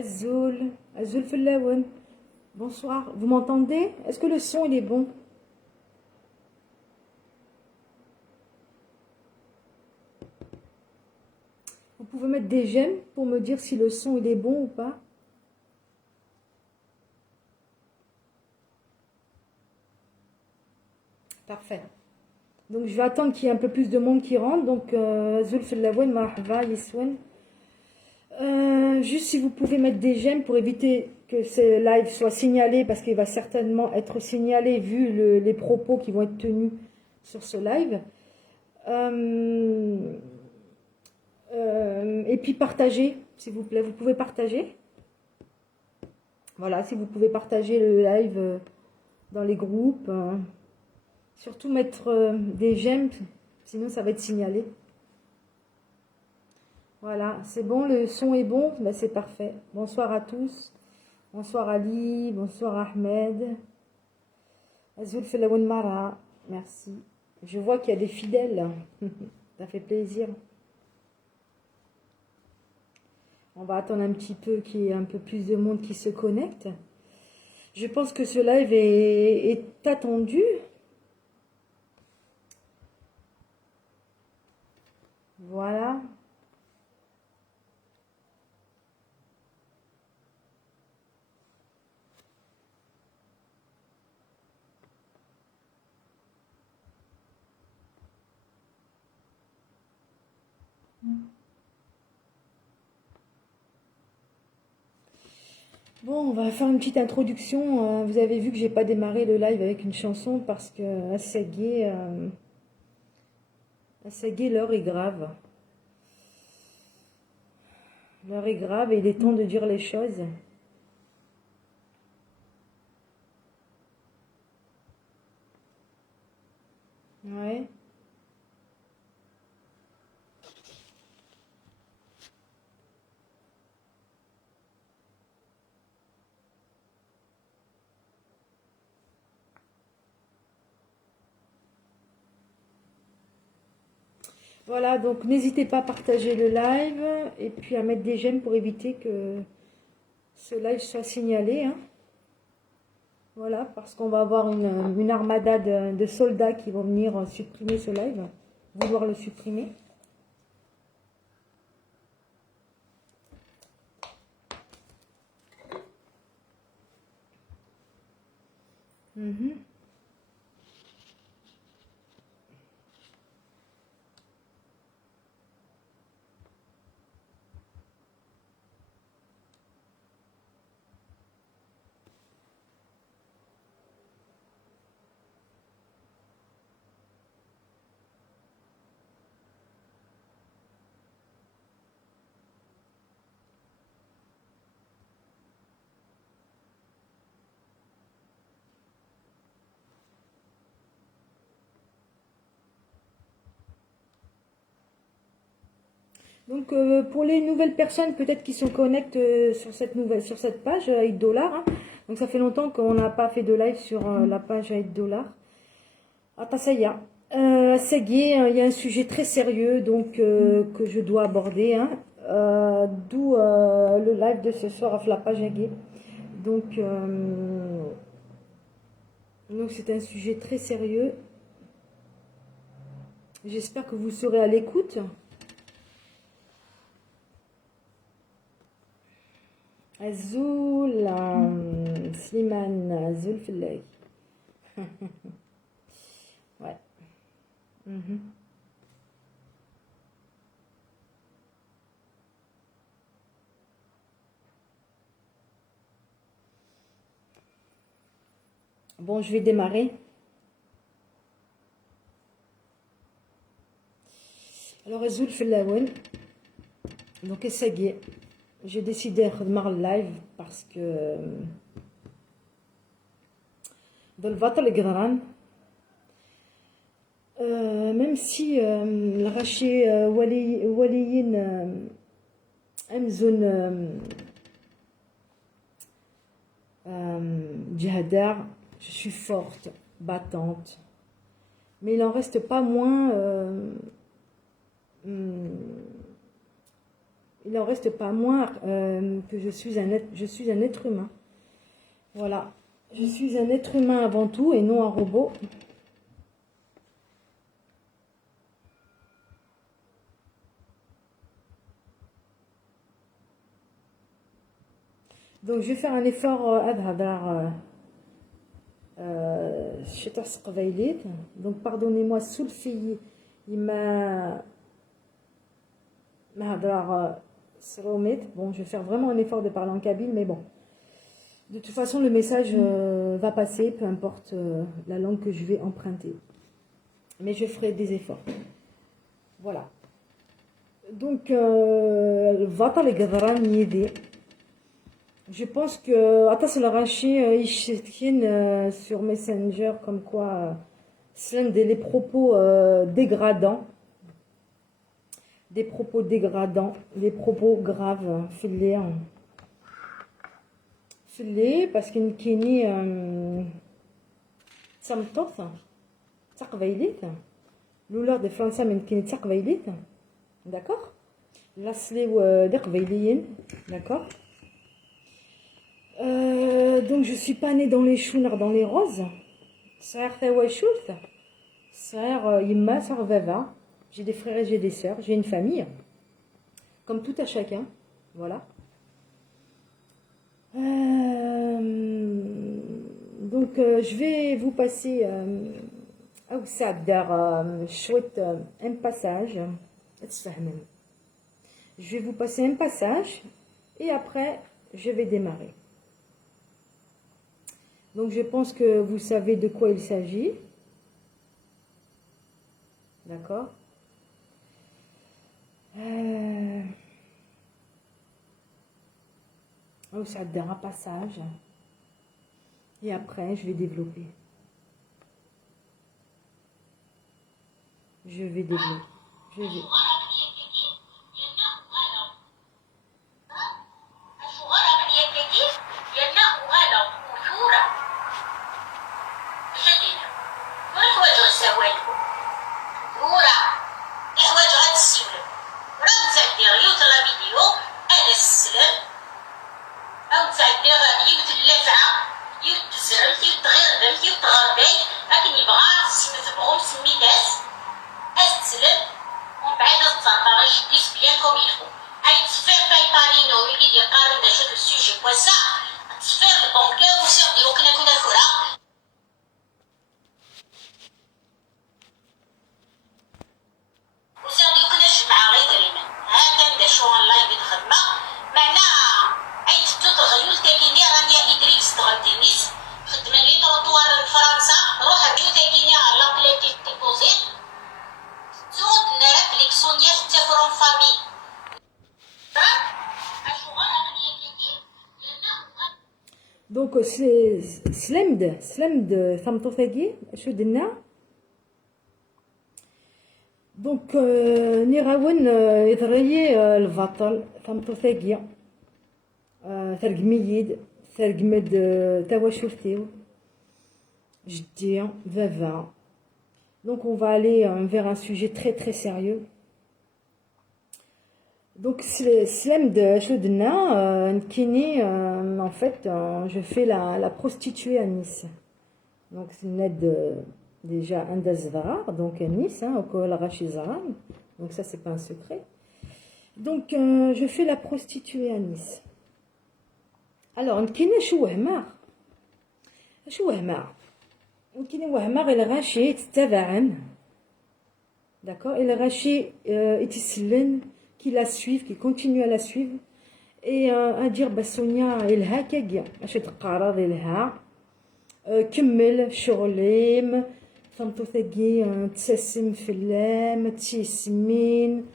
Azul, Azul Fellaouen. Bonsoir, vous m'entendez? Est-ce que le son il est bon? Vous pouvez mettre des j'aime pour me dire si le son il est bon ou pas. Parfait. Donc je vais attendre qu'il y ait un peu plus de monde qui rentre. Donc Azul Fellaouen, marhaba, Yiswen. Juste si vous pouvez mettre des j'aime pour éviter que ce live soit signalé, parce qu'il va certainement être signalé vu les propos qui vont être tenus sur ce live. Et puis partagez, s'il vous plaît. Vous pouvez partager. Voilà, si vous pouvez partager le live dans les groupes. Surtout mettre des j'aime, sinon ça va être signalé. Voilà, c'est bon, le son est bon, ben c'est parfait. Bonsoir à tous. Bonsoir Ali, bonsoir Ahmed. Azul Felaoun Mara, merci. Je vois qu'il y a des fidèles. Ça fait plaisir. On va attendre un petit peu qu'il y ait un peu plus de monde qui se connecte. Je pense que ce live est attendu. Voilà. Bon, on va faire une petite introduction. Vous avez vu que j'ai pas démarré le live avec une chanson parce que Assegui, l'heure est grave. L'heure est grave et il est temps de dire les choses. Ouais. Voilà, donc n'hésitez pas à partager le live et puis à mettre des j'aime pour éviter que ce live soit signalé, hein. Voilà, parce qu'on va avoir une armada de soldats qui vont venir supprimer ce live, vouloir le supprimer. Mhm. Donc pour les nouvelles personnes peut-être qui se connectent sur cette page $8, hein. Donc ça fait longtemps qu'on n'a pas fait de live sur la page $8. Atasaya. Segui, il y a un sujet très sérieux donc que je dois aborder, hein. D'où le live de ce soir à la page Agui. Donc c'est un sujet très sérieux. J'espère que vous serez à l'écoute. Azul, Slimane, Azul Filay. Ouais. Mhm. Bon, je vais démarrer. Alors, Azul Filaouen. Donc, essayez. J'ai décidé de démarrer le live parce que dans le Vatal Gran, même si l'arraché Waliyin Amzon Djihadar, je suis forte, battante, mais il n'en reste pas moins il n'en reste pas moins que je suis un être humain. Voilà. Je suis un être humain avant tout et non un robot. Donc je vais faire un effort donc pardonnez-moi sous le fil il m'a bon je vais faire vraiment un effort de parler en kabyle mais bon de toute façon le message va passer peu importe la langue que je vais emprunter mais je ferai des efforts voilà donc je pense que Atas el Rachi sur Messenger comme quoi c'est les propos dégradants, des propos graves, filés parce qu'il y a samtot, taqbaylit, l'ouleur des Français mais qui taqbaylit, d'accord? L'asli des qbayliyin, d'accord? Donc je suis pas née dans les chounards, dans les roses. J'ai des frères et j'ai des sœurs, j'ai une famille, comme tout à chacun, voilà. Donc je vais vous passer un passage. Je vais vous passer un passage et après je vais démarrer. Donc je pense que vous savez de quoi il s'agit. D'accord. Ça un passage. Et après, je vais développer. Je vais développer. Je vais. Donc c'est سلمد ثمطو ثاقي شو درنا دونك نيغاون يضريي البطل ثمطو ثاقي ثرقميد ثرقمد توا شفتيو جدي فافا donc on va aller vers un sujet très très sérieux. Donc, Slam de Chodena, en fait, je fais la prostituée à Nice. Donc, c'est une aide déjà un d'Azvar, donc à Nice, au Kohl Rachizaran. Donc, ça, c'est pas un secret. Donc, je fais la prostituée à Nice. Alors, Nkine Chouahmar. Chouahmar. Nkine Wahmar, il rachi, Tavaran. D'accord? Il rachi, Itislen. Qui la suivent, qui continuent à la suivre et à dire bah Sonia ilha كاقيا اش تقرر لها كمل شغليم فهمتو ثقي تسسم في اللام تسمين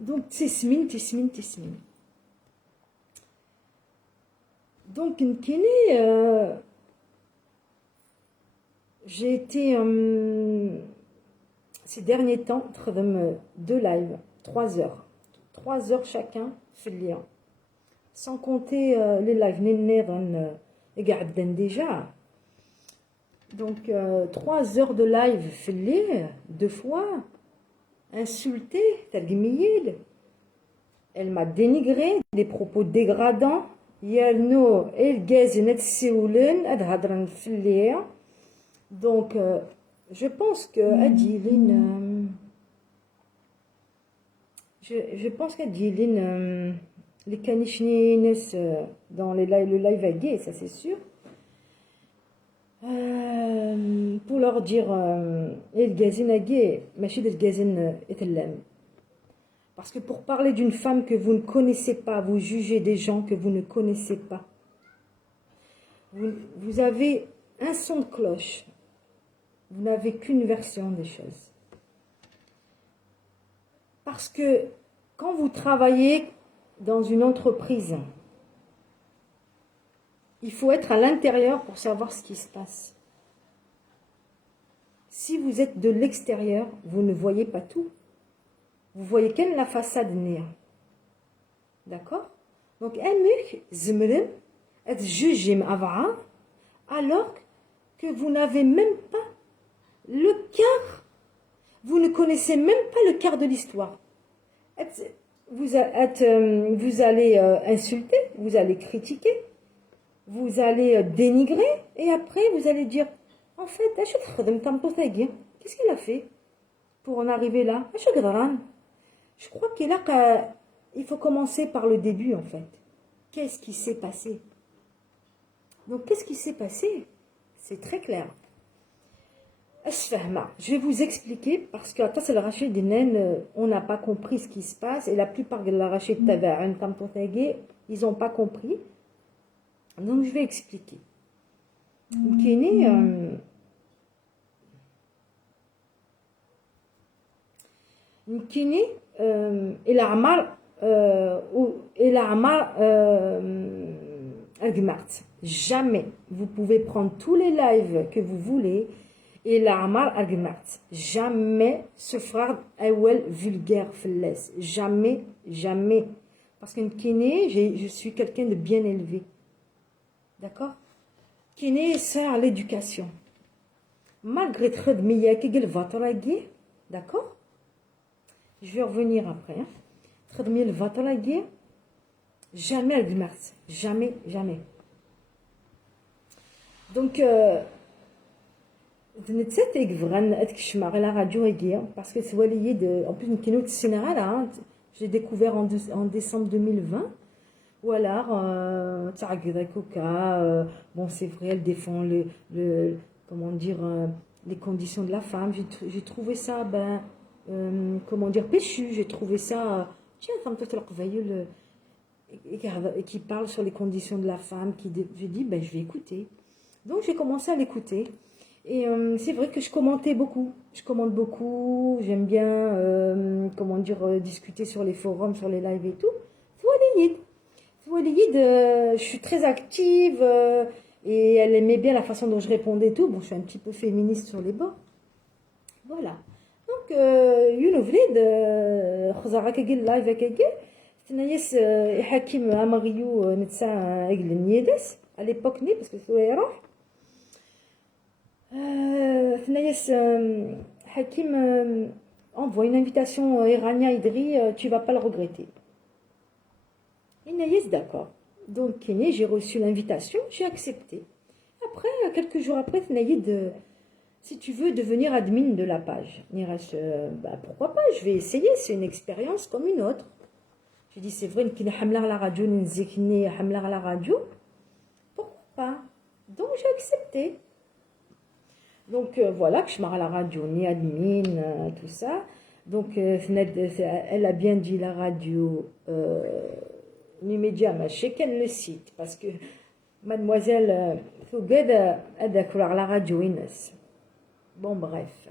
دونك تسمين دونك نكيني j'ai été ces derniers temps, deux lives, 3 heures. 3 heures chacun, filiant. Sans compter les lives, déjà. Donc, 3 heures de live, filié, 2 fois. insulté, elle m'a dénigré, des propos dégradants. Donc, je pense que Adilin, je pense qu'Adilin, les canichnines dans le live à gay, ça c'est sûr. Pour leur dire, el gazin à gay, machine de gazin est l'âme. Parce que pour parler d'une femme que vous ne connaissez pas, vous jugez des gens que vous ne connaissez pas. Vous avez un son de cloche. Vous n'avez qu'une version des choses. Parce que quand vous travaillez dans une entreprise, il faut être à l'intérieur pour savoir ce qui se passe. Si vous êtes de l'extérieur, vous ne voyez pas tout. Vous voyez quelle est la façade néa. D'accord? Donc, emuk zmrim et jujim av'a, alors que vous n'avez même pas le quart. Vous ne connaissez même pas le quart de l'histoire. Vous allez insulter, vous allez critiquer, vous allez dénigrer, et après vous allez dire, en fait, qu'est-ce qu'il a fait pour en arriver là? Je crois qu'il faut commencer par le début, en fait. Qu'est-ce qui s'est passé? Donc, qu'est-ce qui s'est passé? C'est très clair. Je vais vous expliquer, parce que c'est le rachet des naines, on n'a pas compris ce qui se passe, et la plupart de la rachet de Taverne, ils n'ont pas compris. Donc, je vais expliquer. Nkini, il a jamais vous pouvez prendre tous les lives que vous voulez et l'amar argument jamais ce frère awel vulgaire felles jamais parce que je suis quelqu'un de bien élevé, d'accord, kiné sert à l'éducation malgré très de miyaki vatalagi, d'accord. Je vais revenir après. Jamais elle dit jamais. Donc, la radio parce que c'est en plus une keynote générale, j'ai découvert en décembre 2020. Ou alors, bon, c'est vrai, elle défend comment dire, les conditions de la femme. J'ai trouvé ça, comment dire, péchu. J'ai trouvé ça, tiens, ça me fait qui parle sur les conditions de la femme. J'ai dit, je vais écouter. Donc, j'ai commencé à l'écouter. Et c'est vrai que je commente beaucoup. J'aime bien, comment dire, discuter sur les forums, sur les lives et tout. Je suis très active et elle aimait bien la façon dont je répondais et tout. Bon, je suis un petit peu féministe sur les bords. Voilà. Donc, Hakim Amariou à l'époque, parce que c'est Hakim envoie une invitation Irania Idri, tu vas pas le regretter. D'accord. Donc, j'ai reçu l'invitation, j'ai accepté. Après, quelques jours après, si tu veux devenir admin de la page. Pourquoi pas, je vais essayer, c'est une expérience comme une autre. J'ai dit, c'est vrai, la radio, la radio. Pourquoi pas? Donc, j'ai accepté. Donc, voilà, que je marre à la radio, ni admin, tout ça. Donc, elle a bien dit la radio... les médias, chez quel le site, parce que mademoiselle Fouged a découvert la radio Inès. Bon, bref.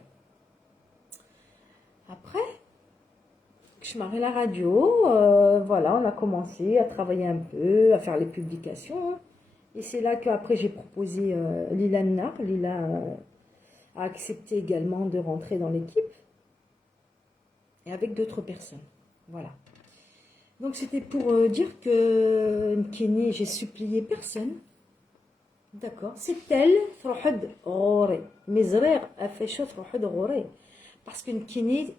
Après, je marie la radio, voilà, on a commencé à travailler un peu, à faire les publications. Et c'est là qu'après j'ai proposé Lila Nar. Lila a accepté également de rentrer dans l'équipe. Et avec d'autres personnes. Voilà. Donc c'était pour dire que Nkini, j'ai supplié personne. D'accord. C'est elle, parce que Nkini,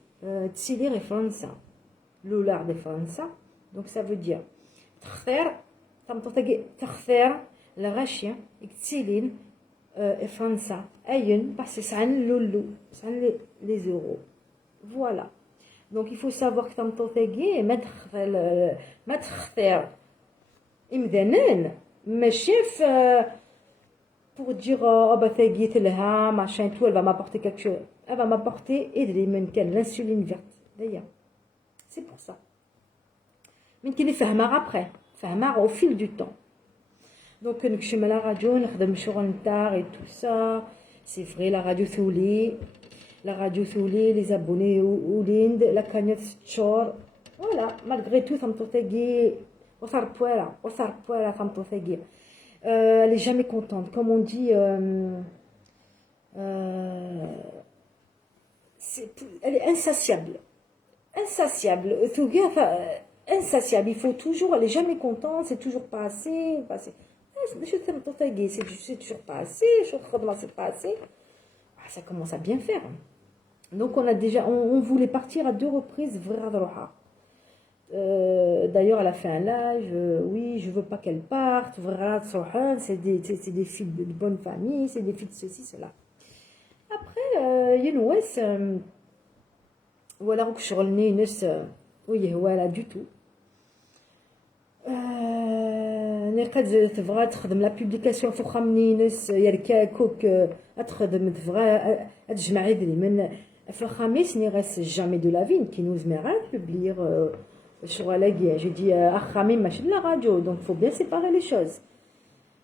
تسيلير فرنسا دولار دي فرنسا دونك ça veut dire تختار تختار الغاشية تسيلين فرنسا أين بس سعن لولو سعن les euros voilà donc il faut savoir que تمطوطاقي ما تختار إمدانان ماشي في pour dire oh bah ثاقيت لها machin tout elle va m'apporter quelque chose elle va m'apporter ادري من كان l'insuline verte d'ailleurs c'est pour ça من كي فهمها après فهمها au fil du temps donc نكشم على راديو نخدم شغل نتاع et tout ça c'est vrai la radio ثولي les abonnés وليند la cagnotte 6 شهور voilà malgré tout تمطوطاقي وصار بوالا تمطوطاقي elle est jamais contente comme on dit elle est insatiable insatiable il faut toujours elle est jamais contente c'est toujours pas assez c'est toujours pas assez c'est pas assez ça commence à bien faire donc on voulait partir à 2 reprises d'ailleurs elle a fait un live oui je veux pas qu'elle parte c'est des filles de bonne famille c'est des filles de ceci cela après ينوس ولا راك شغلني ناس وي هو لا du tout نقد تبغى تخدم لا بوبليكاسيون فوق خمنينس يركاكوك تخدم تبغى تجمع يدري من في الخميس نيغس جامي دو لا فين كي نوز ميرات بوبلير شغل j'ai dit خامي ماشي لا راديو donc faut bien séparer les choses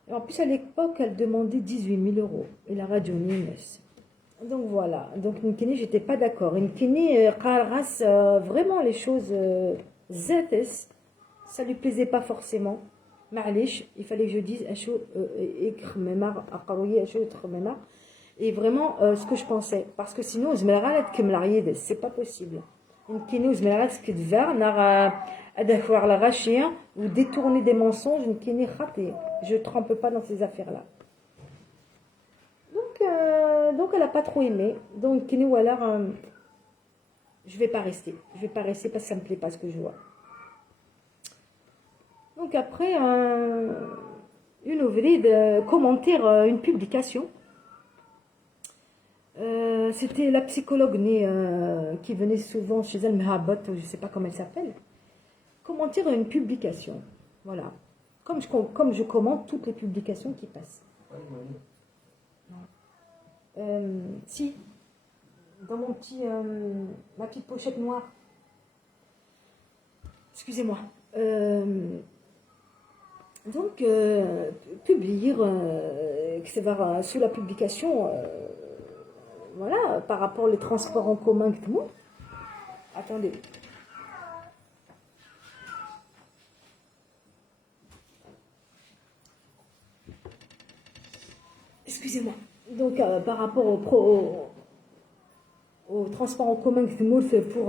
et en plus à l'époque elle demandait 18 000 euros et la radio Nines donc voilà donc Nkini j'étais pas d'accord Nkini قارغاس vraiment les choses زاتس ça lui plaisait pas forcément معليش il fallait que je dise اشو يخممها اقرويه اشو تخممها et vraiment ce que je pensais parce que sinon زمرا تكمل عيد c'est pas possible Nkini زمرا تكدفر نغ ادخوا على غاشيه ou détourner des mensonges Nkini خاطي je trempe pas dans ces affaires là donc elle a pas trop aimé donc Nkini ou alors je vais pas rester parce que ça me plaît pas ce que je vois. Donc après, une ouvrière de commenter une publication. C'était la psychologue qui venait souvent chez elle, Mehabot, je ne sais pas comment elle s'appelle. Commenter une publication. Voilà. Comme je commente toutes les publications qui passent. Si, dans ma petite pochette noire. Excusez-moi. Donc, publier sous la publication, voilà, par rapport aux transports en commun que tout le monde. Attendez. Excusez-moi. Donc, par rapport au transport en commun que tout le monde fait pour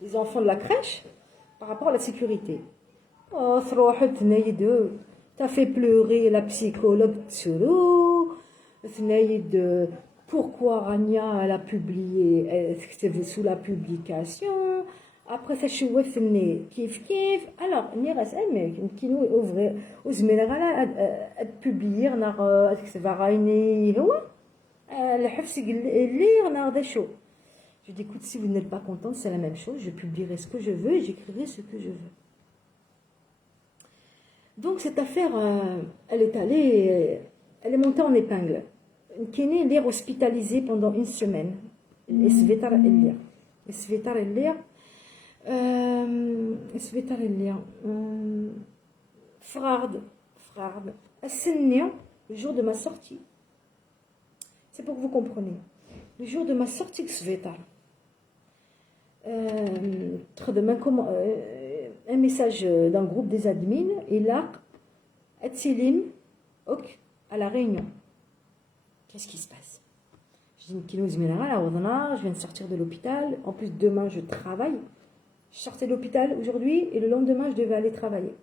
les enfants de la crèche, par rapport à la sécurité. Oh, t'as fait pleurer la psychologue Tsuru. Pourquoi Rania elle a publié sous la publication. Après ça je vois kif alors نيغاس كينو اوفري وزميلها publier ça va رايني هو الحفص اللي ناخذ شو. Je dis écoute si vous n'êtes pas contente c'est la même chose je publierai ce que je veux j'écrirai ce que je veux. Donc cette affaire elle est montée en épingle. Kini est hospitalisée pendant une semaine. Svetar Elir. Frard. Le jour de ma sortie. C'est pour que vous compreniez. Le jour de ma sortie de Svetar. Un message d'un groupe des admins et là, Atselim, à la réunion. Qu'est-ce qui se passe? Je dis, je viens de sortir de l'hôpital. En plus, demain, je travaille. Je sortais de l'hôpital aujourd'hui et le lendemain, je devais aller travailler.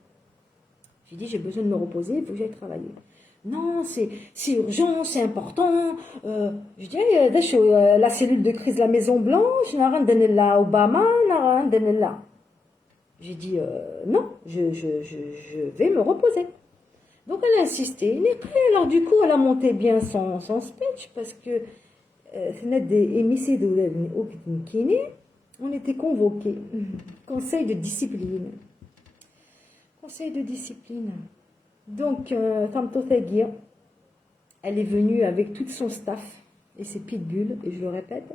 J'ai dit, j'ai besoin de me reposer, il faut que j'aille travailler. Non, c'est urgent, c'est important. Je dis, la cellule de crise de la Maison Blanche, là, Obama, là. J'ai dit, non, je vais me reposer. Donc elle a insisté. Alors du coup, elle a monté bien son speech parce que on était convoqués. Conseil de discipline. Conseil de discipline. Donc, elle est venue avec tout son staff et ses pitbulls, et je le répète.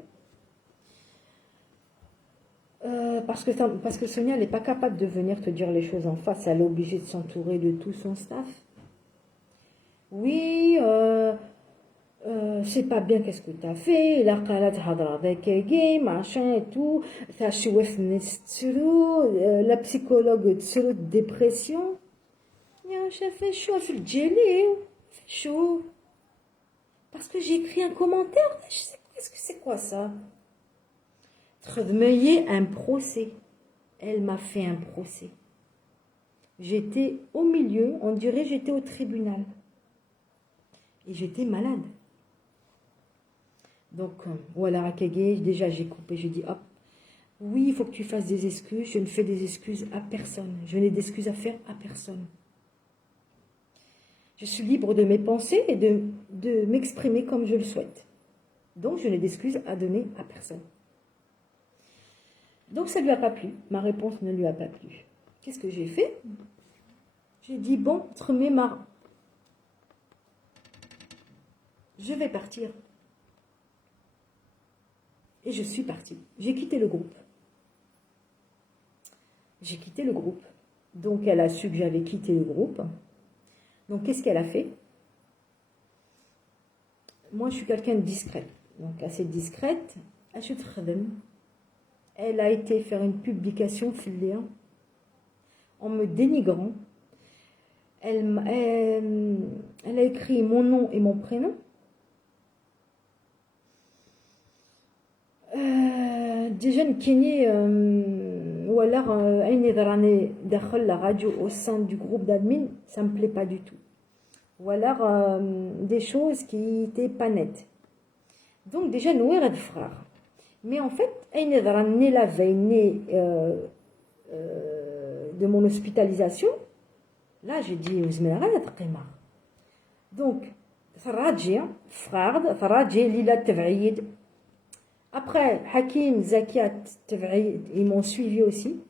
Parce que Sonia n'est pas capable de venir te dire les choses en face, elle est obligée de s'entourer de tout son staff. Oui, c'est pas bien qu'est-ce que tu as fait, la avec gay, machin et tout, la psychologue de dépression. J'ai fait chaud, fait chaud. Parce que j'ai écrit un commentaire, je sais pas, c'est quoi ça? Un procès. Elle m'a fait un procès. J'étais au milieu, on dirait j'étais au tribunal. Et j'étais malade. Donc, voilà, déjà j'ai coupé, j'ai dit, hop, oui, il faut que tu fasses des excuses, je ne fais des excuses à personne. Je n'ai d'excuses à faire à personne. Je suis libre de mes pensées et de m'exprimer comme je le souhaite. Donc, je n'ai d'excuses à donner à personne. Donc, ça ne lui a pas plu. Ma réponse ne lui a pas plu. Qu'est-ce que j'ai fait? J'ai dit, bon, je vais partir. Et je suis partie. J'ai quitté le groupe. J'ai quitté le groupe. Donc, elle a su que j'avais quitté le groupe. Donc, qu'est-ce qu'elle a fait? Moi, je suis quelqu'un de discret. Donc, assez discrète. Elle a été faire une publication filière en me dénigrant. Elle a écrit mon nom et mon prénom. Déjà, ou alors, la radio au sein du groupe d'admin, ça ne me plaît pas du tout. Ou alors, des choses qui n'étaient pas nettes. Donc, déjà, nous, on frère. Mais en fait, la veille de mon hospitalisation, là, j'ai dit, donc, frère, Lila Tev'aïd. Après, Hakim, Zakiat, Tev'aïd, ils m'ont suivi aussi.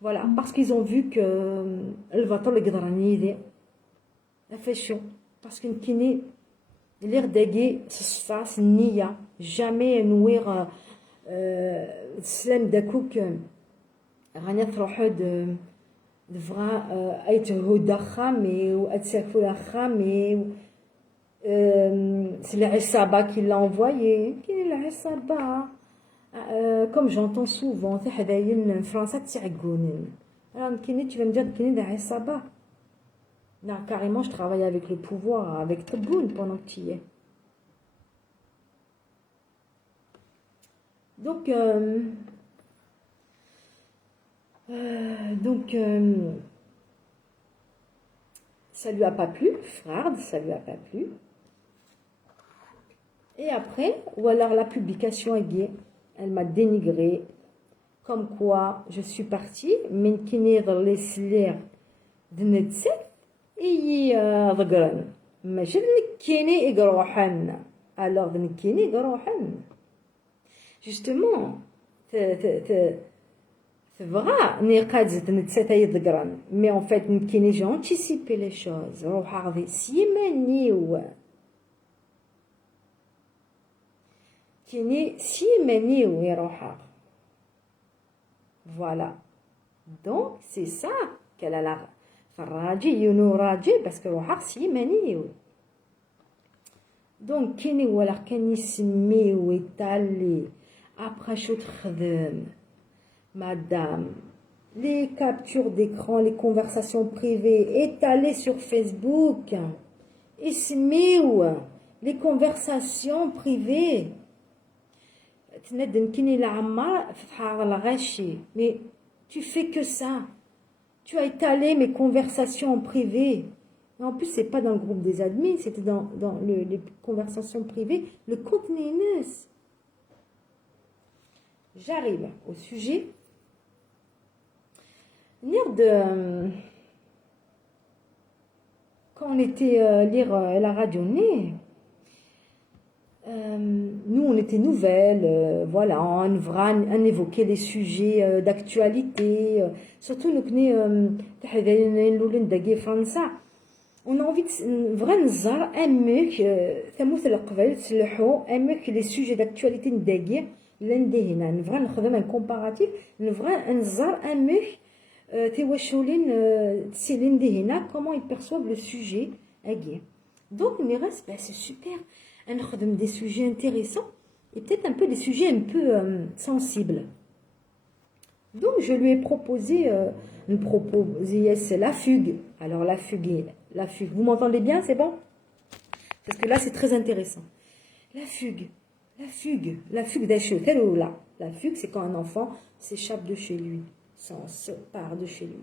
Voilà, parce qu'ils ont vu que elle va le Gdrani, elle fait chaud. Parce qu'une kiné, l'air dégué, c'est niya. Jamais nouir slam d'akouk, rien de devra être hodacham ou être c'est l'Isaba qui l'a envoyé. Qui est l'Isaba? Comme j'entends souvent, en français, tu vas me dire qu'il est l'Isaba. Non, carrément, je travaille avec le pouvoir, avec Taboun pendant que tu y es. Donc, ça lui a pas plu, frère, ça lui a pas plu. Et après, ou alors la publication est gay, elle m'a dénigré, comme quoi je suis partie, mais qui n'est dans les slaires de Netset, et ضقرن ماشي نكيني يقروحن alors نكيني يقروحن justement c'est vrai نقاد نتسات يضقرن mais en fait نكيني j'ai anticipé les choses روح عرضي سيمانيو كيني سيمانيو يروح voilà donc c'est ça qu'elle a la راجي يونو راجي باسكو روحها سيمانيو دونك كيني ولا كان يسميو يتالي ابخا شو تخدم madame les captures d'écran les conversations privées étalées sur Facebook اسميو les conversations privées تندن كيني العمار فتحها الغاشي mais tu fais que ça. Tu as étalé mes conversations en privé. Mais en plus, c'est pas dans le groupe des admins, c'était dans les conversations privées. Le contenu. J'arrive au sujet. Quand on était lire la radio, nous, on était nouvelles, voilà, on évoquait les sujets d'actualité, surtout nous on a envie de vraiment les sujets d'actualité un comparatif comment ils perçoivent le sujet. Donc, c'est super. Des sujets intéressants et peut-être un peu des sujets un peu sensibles. Donc, je lui ai proposé c'est la fugue. Alors, la fugue, vous m'entendez bien, c'est bon? Parce que là, c'est très intéressant. La fugue d'Achoteroula. La fugue, c'est quand un enfant s'échappe de chez lui, se part de chez lui.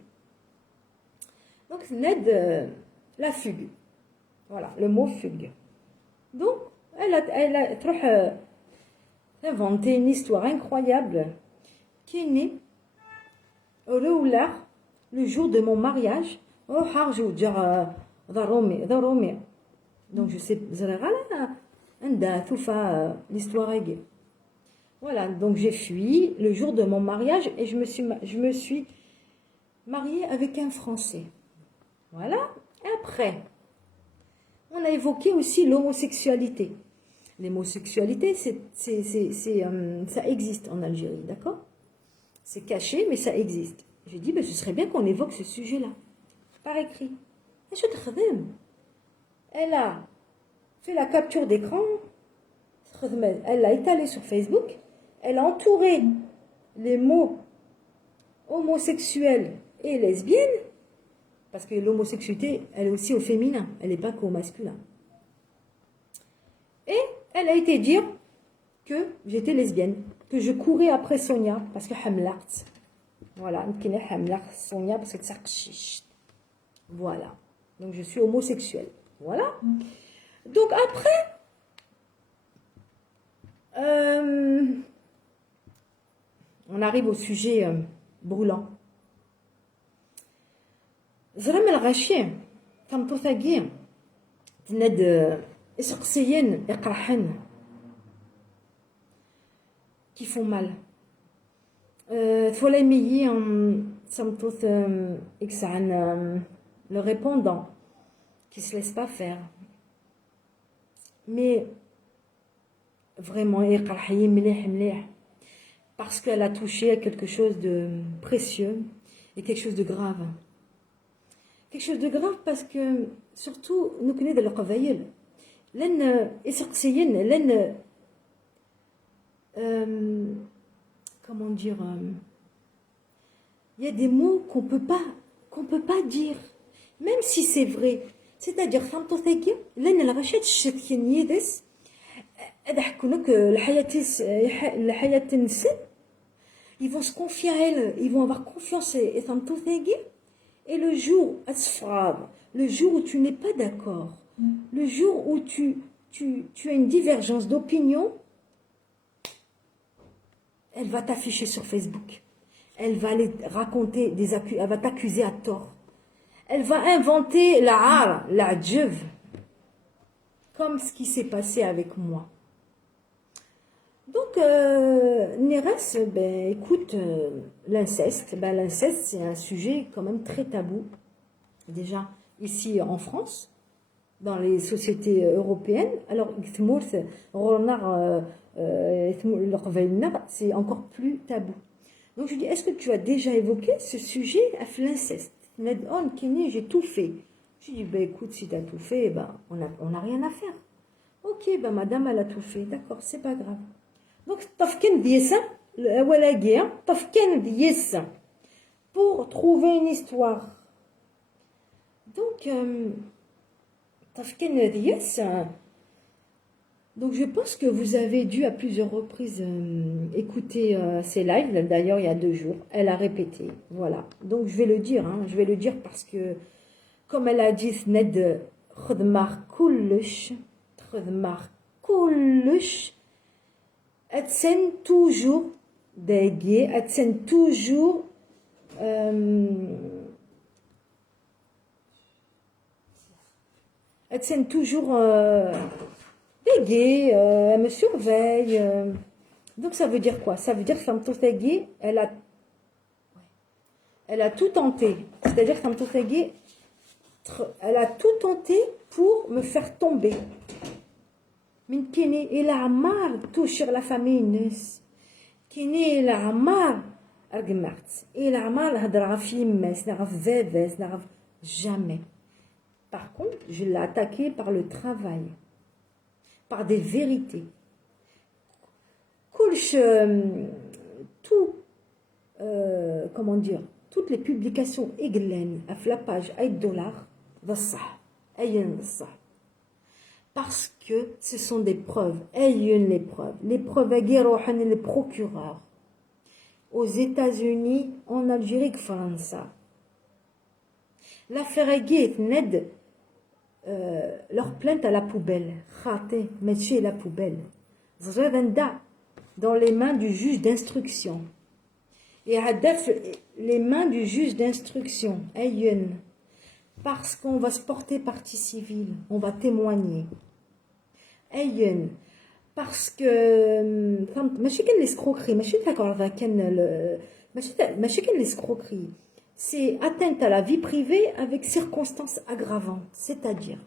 Donc, la fugue. Voilà, le mot fugue. Donc, elle a inventé une histoire incroyable qui est née le jour de mon mariage. Donc, je sais, l'histoire est gay. Voilà, donc j'ai fui le jour de mon mariage et je me suis mariée avec un Français. Voilà, et après, on a évoqué aussi l'homosexualité. L'homosexualité, ça existe en Algérie, d'accord? C'est caché, mais ça existe. J'ai dit, ce serait bien qu'on évoque ce sujet-là, par écrit. Elle a fait la capture d'écran, elle l'a étalée sur Facebook, elle a entouré les mots homosexuels et lesbiennes, parce que l'homosexualité, elle est aussi au féminin, elle n'est pas qu'au masculin. Et elle a été dire que j'étais lesbienne, que je courais après Sonia, parce que Hamlart. Voilà, Sonia, parce que ça. Voilà. Donc je suis homosexuelle. Voilà. Donc après, on arrive au sujet brûlant. زرم الغشيم كم تثاقيم تند إسقسيين إقرحن qui font mal. Tfolaymiyi samtoth le répondant qui se laisse pas faire. Mais vraiment إقرحيين مليح parce qu'elle a touché à quelque chose de précieux et quelque chose de grave. Quelque chose de grave parce que, surtout, nous connaissons le قبائل. لأن إسقسيين لأن comment dire, il y a des mots qu'on peut pas dire, même si c'est vrai. C'est-à-dire, لأن الغشات الشتينيدس أضحكونك الحياة النساء ils vont se confier à elle, ils vont avoir confiance et le jour où tu n'es pas d'accord, le jour où tu as une divergence d'opinion, elle va t'afficher sur Facebook. Elle va aller raconter elle va t'accuser à tort. Elle va inventer la djeuve, comme ce qui s'est passé avec moi. Donc, Néres, écoute, l'inceste, c'est un sujet quand même très tabou. Déjà, ici en France, dans les sociétés européennes. Alors, c'est encore plus tabou. Donc, je dis, est-ce que tu as déjà évoqué ce sujet à l'inceste? J'ai tout fait. Je dis, écoute, si tu as tout fait, on n'a rien à faire. Ok, madame, elle a tout fait. D'accord, c'est pas grave. Donc, pour trouver une histoire. Donc, donc je pense que vous avez dû à plusieurs reprises écouter ces lives. D'ailleurs, il y a 2 jours, elle a répété. Voilà. Donc, je vais le dire parce que comme elle a dit Ned خدمة كلش خدمة كلش أتسن toujours داقي أتسن toujours أتسن toujours داقي elle me surveille donc ça veut dire quoi? Ça veut dire que Femme Tothagui, elle a tout tenté, c'est-à-dire que Femme Tothagui, elle a tout tenté pour me faire tomber. من كيني إلى عمار توشر لا فامي الناس كيني إلى عمار رقمعت إلى عمار هضر في يماس نعرف فافاس نعرف jamais. Par contre, je l'ai attaqué par le travail, par des vérités. Tout, comment dire, toutes les publications églen à la page $8, parce que ce sont des preuves. Les preuves. Les preuves à les procureurs. Aux États-Unis, en Algérie, que France. L'affaire Aguet n'aide leur plainte à la poubelle. Khaté, mettez la poubelle. Zrevenda, dans les mains du juge d'instruction. Et Hadaf, les mains du juge d'instruction. Ayen. Parce qu'on va se porter partie civile, on va témoigner. Ayen. Parce que ماشي كان l'escroquerie, ماشي d'accord كان ماشي كان l'escroquerie. C'est atteinte à la vie privée avec circonstances aggravantes, c'est-à-dire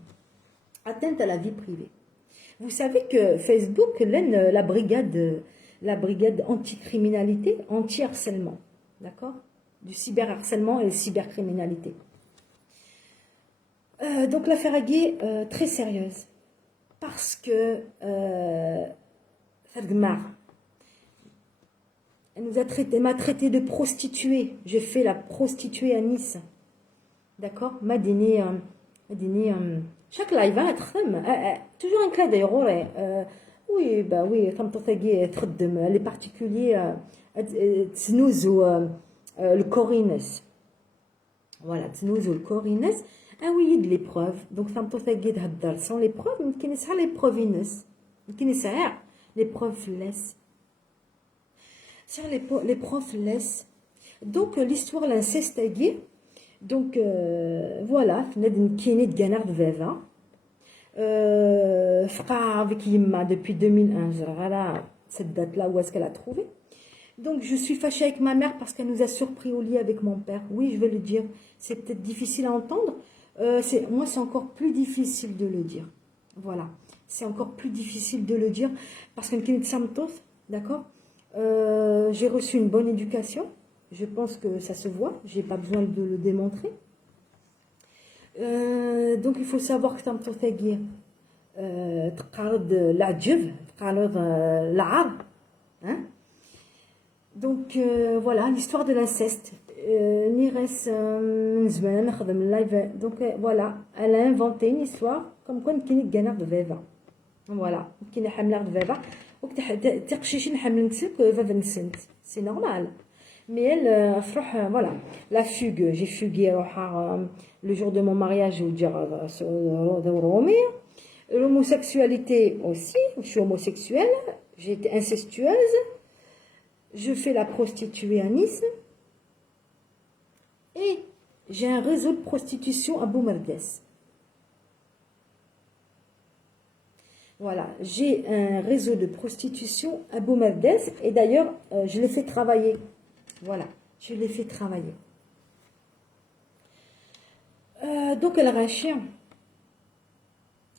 atteinte à la vie privée. Vous savez que Facebook lène la brigade anti-criminalité, anti-harcèlement, d'accord? Du cyberharcèlement et de cybercriminalité. Donc l'affaire Aguet, très sérieuse, parce que Fadgmar, elle m'a traité de prostituée. J'ai fait la prostituée à Nice, d'accord? M'a donné chaque live va être toujours un clin d'œil. Oui, bah oui, Femme Tothagui les particuliers Tznous ou le Corines. Voilà, Tznous ou le Corines. Ah oui, il y a de l'épreuve. Donc, Femme Tothagui sans l'épreuve, mais qui n'est pas l'épreuve inès. Qui n'est pas l'épreuve laisse. Sur l'épreuve laisse. Donc, l'histoire l'inceste Agui. Donc, voilà, qui est de Ganard de Veva. Avec Yimma depuis 2001. Voilà, cette date-là, où est-ce qu'elle a trouvé? Donc, je suis fâchée avec ma mère parce qu'elle nous a surpris au lit avec mon père. Oui, je vais le dire. C'est peut-être difficile à entendre. Moi, c'est encore plus difficile de le dire. Voilà. C'est encore plus difficile de le dire parce qu'une kiné de Samtos, d'accord, j'ai reçu une bonne éducation. Je pense que ça se voit. J'ai pas besoin de le démontrer. Donc, il faut savoir que Samtos Agui, la djev, l'arabe, hein. Donc, voilà, l'histoire de l'inceste. Donc voilà, elle a inventé une histoire comme quoi كاين الجنار de Veva. Voilà, كاين حملار de Veva وتقشيشين حمل نسك فافا نسنت. C'est normal. Mais elle, voilà, la fugue, j'ai fugué le jour de mon mariage, je veux dire, l'homosexualité aussi, je suis homosexuelle, j'ai été incestueuse, je fais la prostituée à Nice. Et j'ai un réseau de prostitution à Boumerdès. Voilà, j'ai un réseau de prostitution à Boumerdès. Et d'ailleurs, je l'ai fait travailler. Voilà, je l'ai fait travailler. Donc, elle a un chien.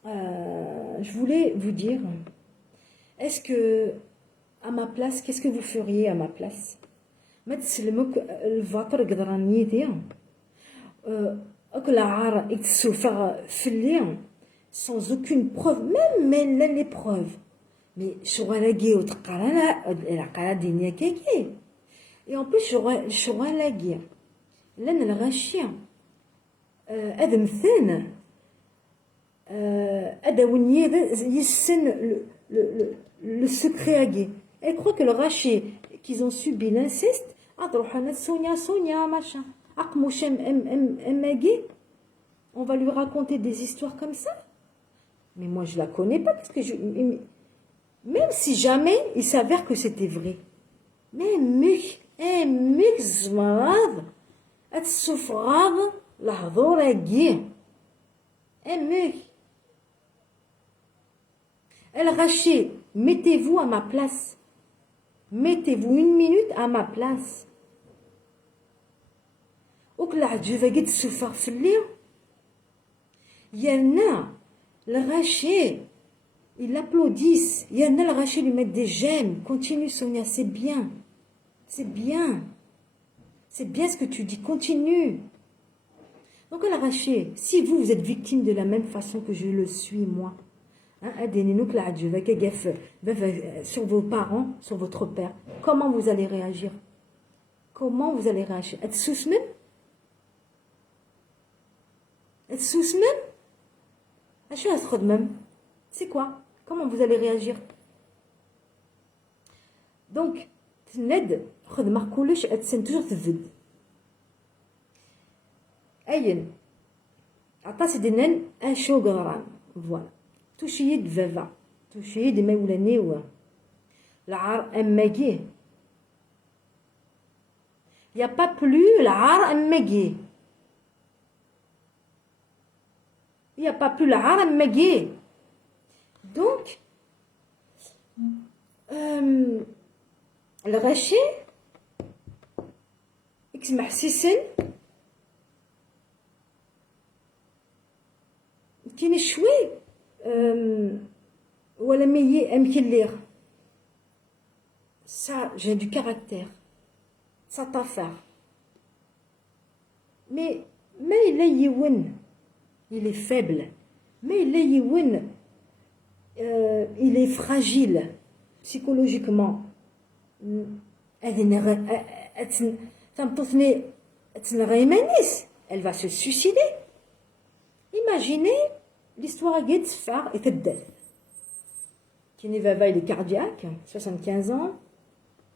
Je voulais vous dire, est-ce que, à ma place, qu'est-ce que vous feriez à ma place? ما تسلمك الفاتر قدرانية ديالهم أكل عار يتسوفر في الليل sans aucune preuve même là les preuves mais شغالاقي وتقرانا العقارة دينيا كاكي et en plus شغالاقي لأن الغاشية هذا مثال هذا ونيا يسن le secret Agui. Elle croit que le rachet qu'ils ont subi l'inceste, Sonia, machin, Akmouchem Magui. On va lui raconter des histoires comme ça. Mais moi, je la connais pas parce que même si jamais il s'avère que c'était vrai. Mais mec zmarad, at soufrad, l'hador agui. Mec. El Raché, mettez-vous à ma place. Mettez-vous une minute à ma place. Je vais get souffrir fili. Il y en a, le Raché, ils l'applaudissent. Il y en a, le Raché lui met des j'aime. Continue Sonia, c'est bien. C'est bien. C'est bien ce que tu dis, continue. Donc le Raché, si vous êtes victime de la même façon que je le suis moi, sur vos parents, sur votre père, comment vous allez réagir? Comment vous allez réagir? C'est quoi? Comment vous allez réagir? Donc, Ned, c'est toujours vide. Ayen, c'est des nains, un shogran. Voilà. Touchier de veva, touchier de maoulani ou l'art ammagé. Il n'y a pas plus l'art ammagé. Il n'y a pas plus l'art ammagé. Donc, le Raché, اكسمع سيسن كاين شوي ولا ميي امكن لير ça j'ai du caractère ça t'affaire mais il est يون il est faible mais il est يون il est fragile psychologiquement elle va se suicider. Imaginez l'histoire de Tsfar et Teddeth. Kini Vava, il est cardiaque, 75 ans.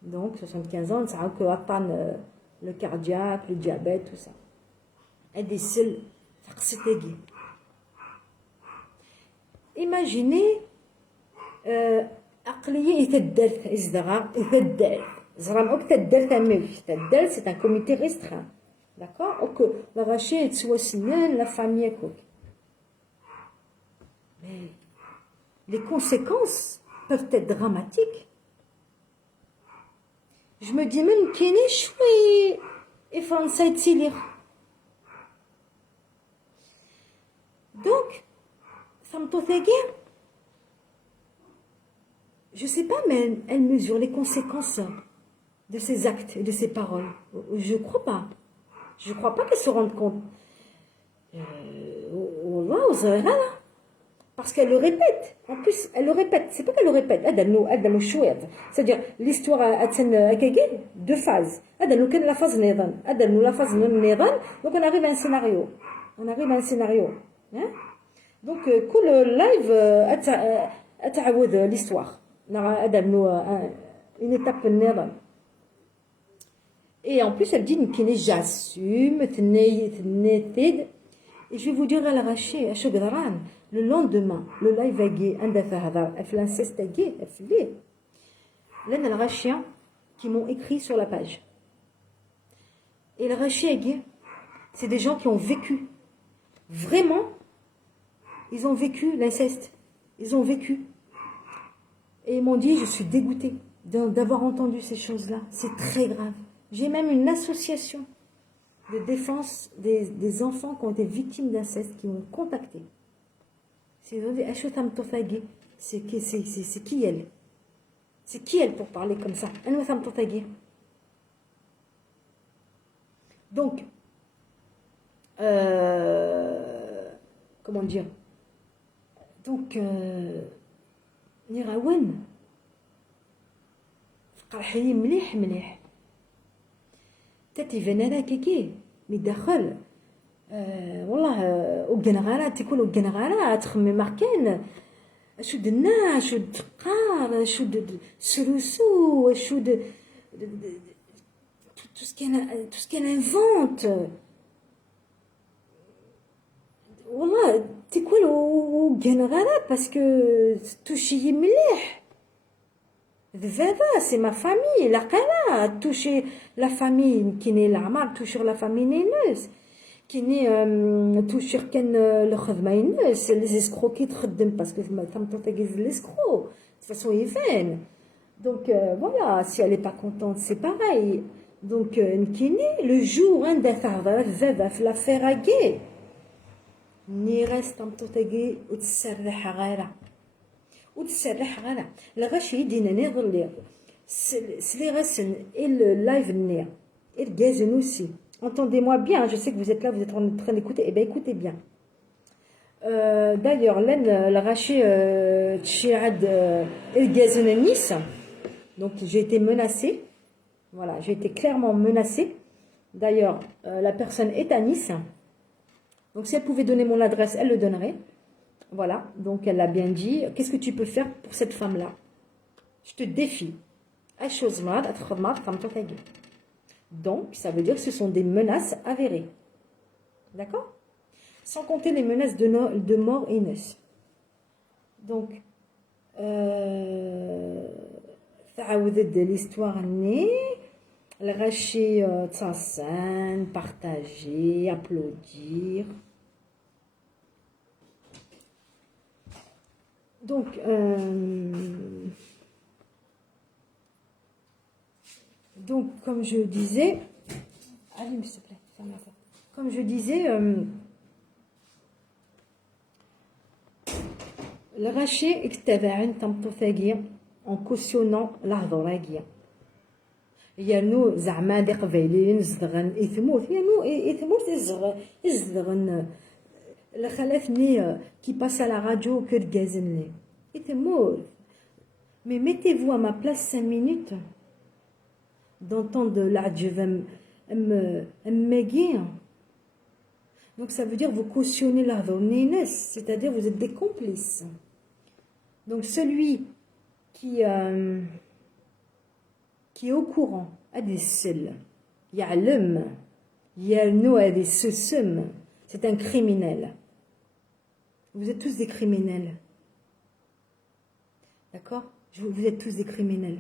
Donc, 75 ans, ça a que le cardiaque, le diabète, tout ça. Et des seuls, imaginez, عقلية يتدل إصدار يتدل زرام أو تدل تموش تدل c'est un comité restreint d'accord ou que la rachée soit signée la famille cook mais les conséquences peuvent être dramatiques je me dis même qu'il est chouette et français de lire donc ça me pose la guerre. Je ne sais pas, mais elle mesure les conséquences de ses actes et de ses paroles. Je ne crois pas. Je ne crois pas qu'elle se rende compte. Parce qu'elle le répète. En plus, elle le répète. C'est pas qu'elle le répète. C'est-à-dire, l'histoire a deux phases. La phase la phase donc on arrive à un scénario. Hein? Donc, tout le live l'histoire. Une étape nerveuse. Et en plus, elle dit que j'assume, et je vais vous dire à l'arraché, à Chogdaran, le lendemain, le live a gay, un d'affaires, l'inceste a gay, l'un des rachiens qui m'ont écrit sur la page. Et le rachien a gay, c'est des gens qui ont vécu. Vraiment, ils ont vécu l'inceste. Ils ont vécu. Et ils m'ont dit, je suis dégoûtée d'avoir entendu ces choses-là. C'est très grave. J'ai même une association de défense des enfants qui ont été victimes d'inceste qui m'ont contacté. C'est qui elle? C'est qui elle pour parler comme ça? Donc, comment dire? Donc, نراون قرحي مليح تاتي فنانا كيكي مدخل والله وجنغارا تيكون وجنغارا تخمي ماركين شو دنا شو دقار شو سروسو شو tout ce qu'elle invente والله تيكون وكان غير باسكو توشي مليح ذبابا سي ما فامي لا قنا توشي لا فامي كيني العمار توشي لا فامي نينوس كيني توشي كان الخدمه ينس لي زيسكروكي تخدم باسكو ثم تاكيز ليسكرو de toute façon il vient donc voilà si elle est pas contente c'est pareil donc nkini le jour عندها تهضر ذبابا في لافير اكي ني رست تمطوطاكي وتسرح غيره وتسرح غيره الغاشي دينا نظلي سلي غسن اللايف نيا الجازن aussi entendez-moi bien je sais que vous êtes là vous êtes en train d'écouter et ben écoutez bien d'ailleurs الغاشي تشيعد الجازن à Nice donc j'ai été menacée voilà j'ai été clairement menacée d'ailleurs la personne est à Nice. Donc, si elle pouvait donner mon adresse, elle le donnerait. Voilà. Donc, elle l'a bien dit. Qu'est-ce que tu peux faire pour cette femme-là? Je te défie. Donc, ça veut dire que ce sont des menaces avérées. D'accord? Sans compter les menaces de mort haineuse. Donc, de l'histoire née. Le rachet, partager, applaudir. Donc, comme je disais, allume s'il te plaît, ferme la porte. Comme je disais, le rachet est en cautionnant l'ardoragien. يانو زعما دي قبايلين زدغن يثموت يانو يثموت يزدغن لا خلافني كي باس على راديو كو الجازنلي يثموت mais mettez-vous à ma place 5 minutes d'entendre l'adjuvem donc ça veut dire vous cautionnez l'ardonnines c'est-à-dire vous êtes des complices donc celui qui est au courant à des sels, يعلم يرنو à des sesum, c'est un criminel. Vous êtes tous des criminels. D'accord? Vous êtes tous des criminels.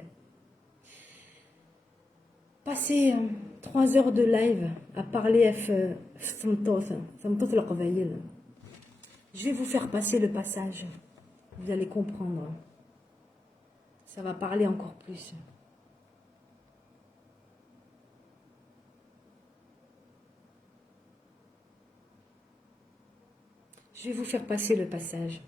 Passez 3 heures de live à parler je vais vous faire passer le passage. Vous allez comprendre. Ça va parler encore plus. Je vais vous faire passer le passage.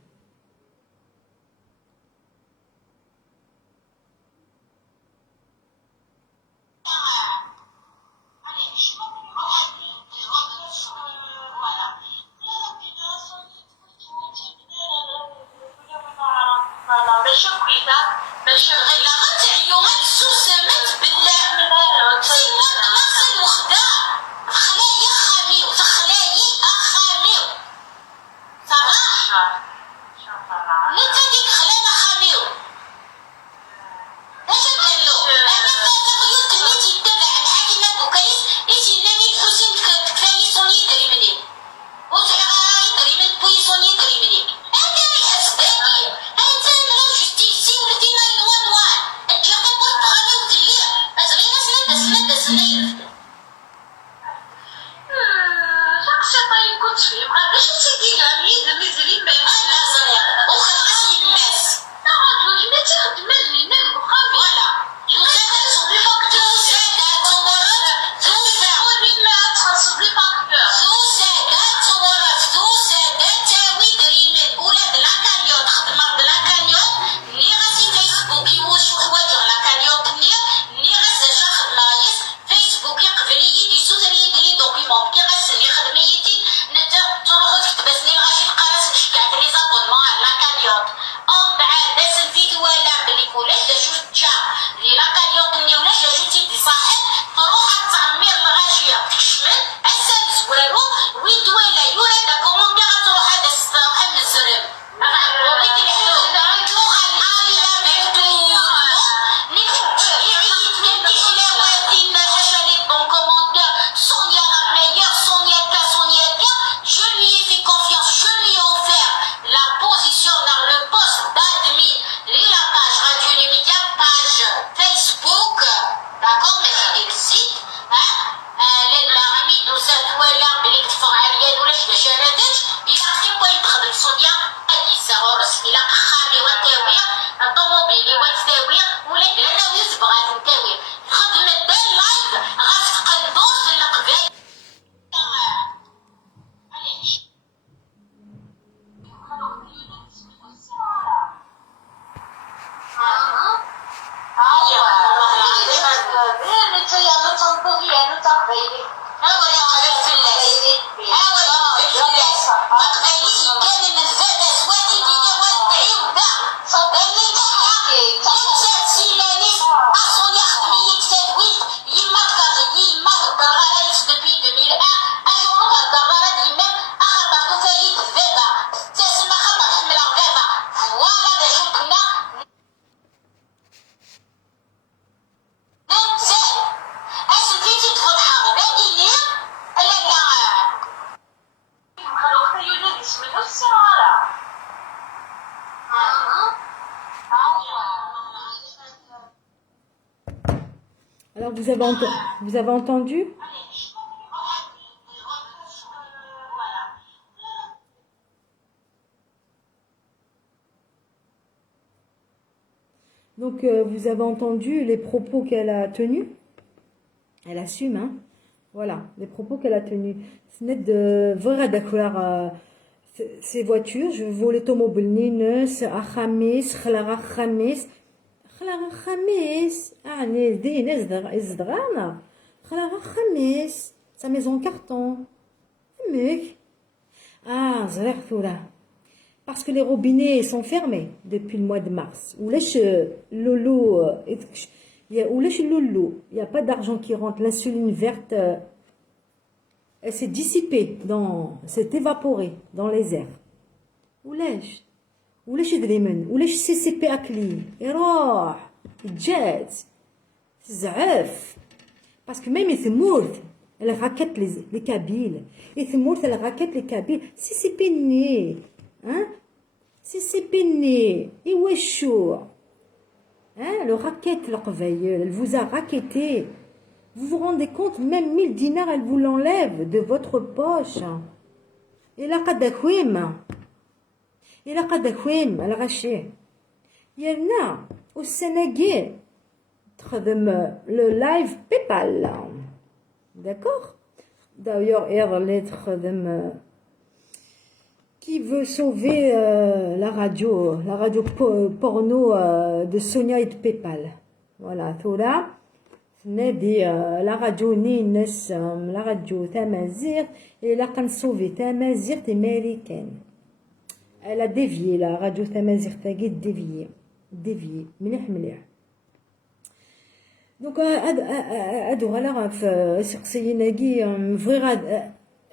Alors, vous avez entendu? Donc, vous avez entendu les propos qu'elle a tenus. Elle assume, hein. Voilà, les propos qu'elle a tenus. Ce n'est de vrai d'accord. Ces voitures, je voulais automobile Nines, à Khamis, Khlara Khamis. Khlara Khamis. Ah, Nines, Izdrana. Khlara Khamis. Sa maison en carton. Mec. Ah, Zerfoula. Parce que les robinets sont fermés depuis le mois de mars. Ou lèche Lolo, ou lèche Lolo, il n'y a pas d'argent qui rentre. L'insuline verte, elle s'est dissipée, s'est évaporée dans les airs. Ou lèche Dreamen, ou lèche CCP Akli, Erah, Jet, Zaf. Parce que même Ethmourt, elle raquette les Kabyles. Ethmourt, elle raquette les Kabyles. CCP né. Hein? C'est péné, et wesh-chou. Hein? Le raquette, elle vous a raquetté. Vous vous rendez compte, même 1000 dinars, elle vous l'enlève de votre poche. Et la qadakwim, elle raché. Il y en a au Sénégal, le live PayPal. D'accord? D'ailleurs, qui veut sauver la radio porno de Sonia et de Paypal. Voilà, tout là. La radio Nines, la radio Tamazir, et la can sauver Tamazir américaine. Elle a dévié, la radio Tamazir Tagit dévié. Mlih. Donc, alors, sur ces nagis,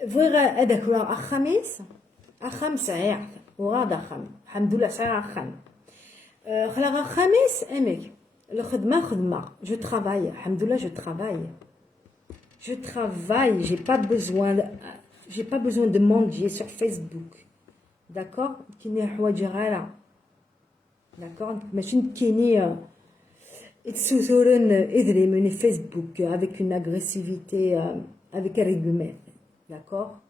vrai adakwa akhamis. أخم سعير وغاد أخم الحمد لله سعير أخم خلاغ خميس أمك الخدمة je travaille الحمد لله je travaille j'ai pas besoin de mendier sur Facebook d'accord كيني حوايج غيرها d'accord ماشي كيني تسوثورن إذري من Facebook avec une agressivité avec un régime d'accord.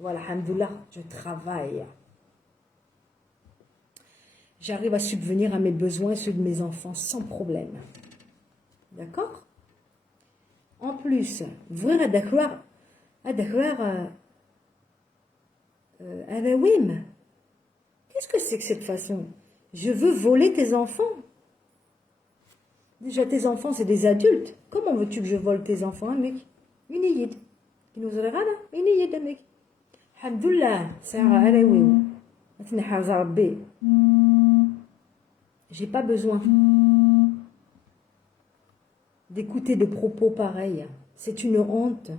Voilà, alhamdoulilah, je travaille. J'arrive à subvenir à mes besoins et ceux de mes enfants sans problème. D'accord? En plus, voir adakouar, Arawim. Qu'est-ce que c'est que cette façon? Je veux voler tes enfants. Déjà, tes enfants, c'est des adultes. Comment veux-tu que je vole tes enfants, mec? Une yid. Qui nous regarde? Une yid, mec. Alhamdoulilah, c'est un Arawim. J'ai pas besoin d'écouter de propos pareils. C'est une honte.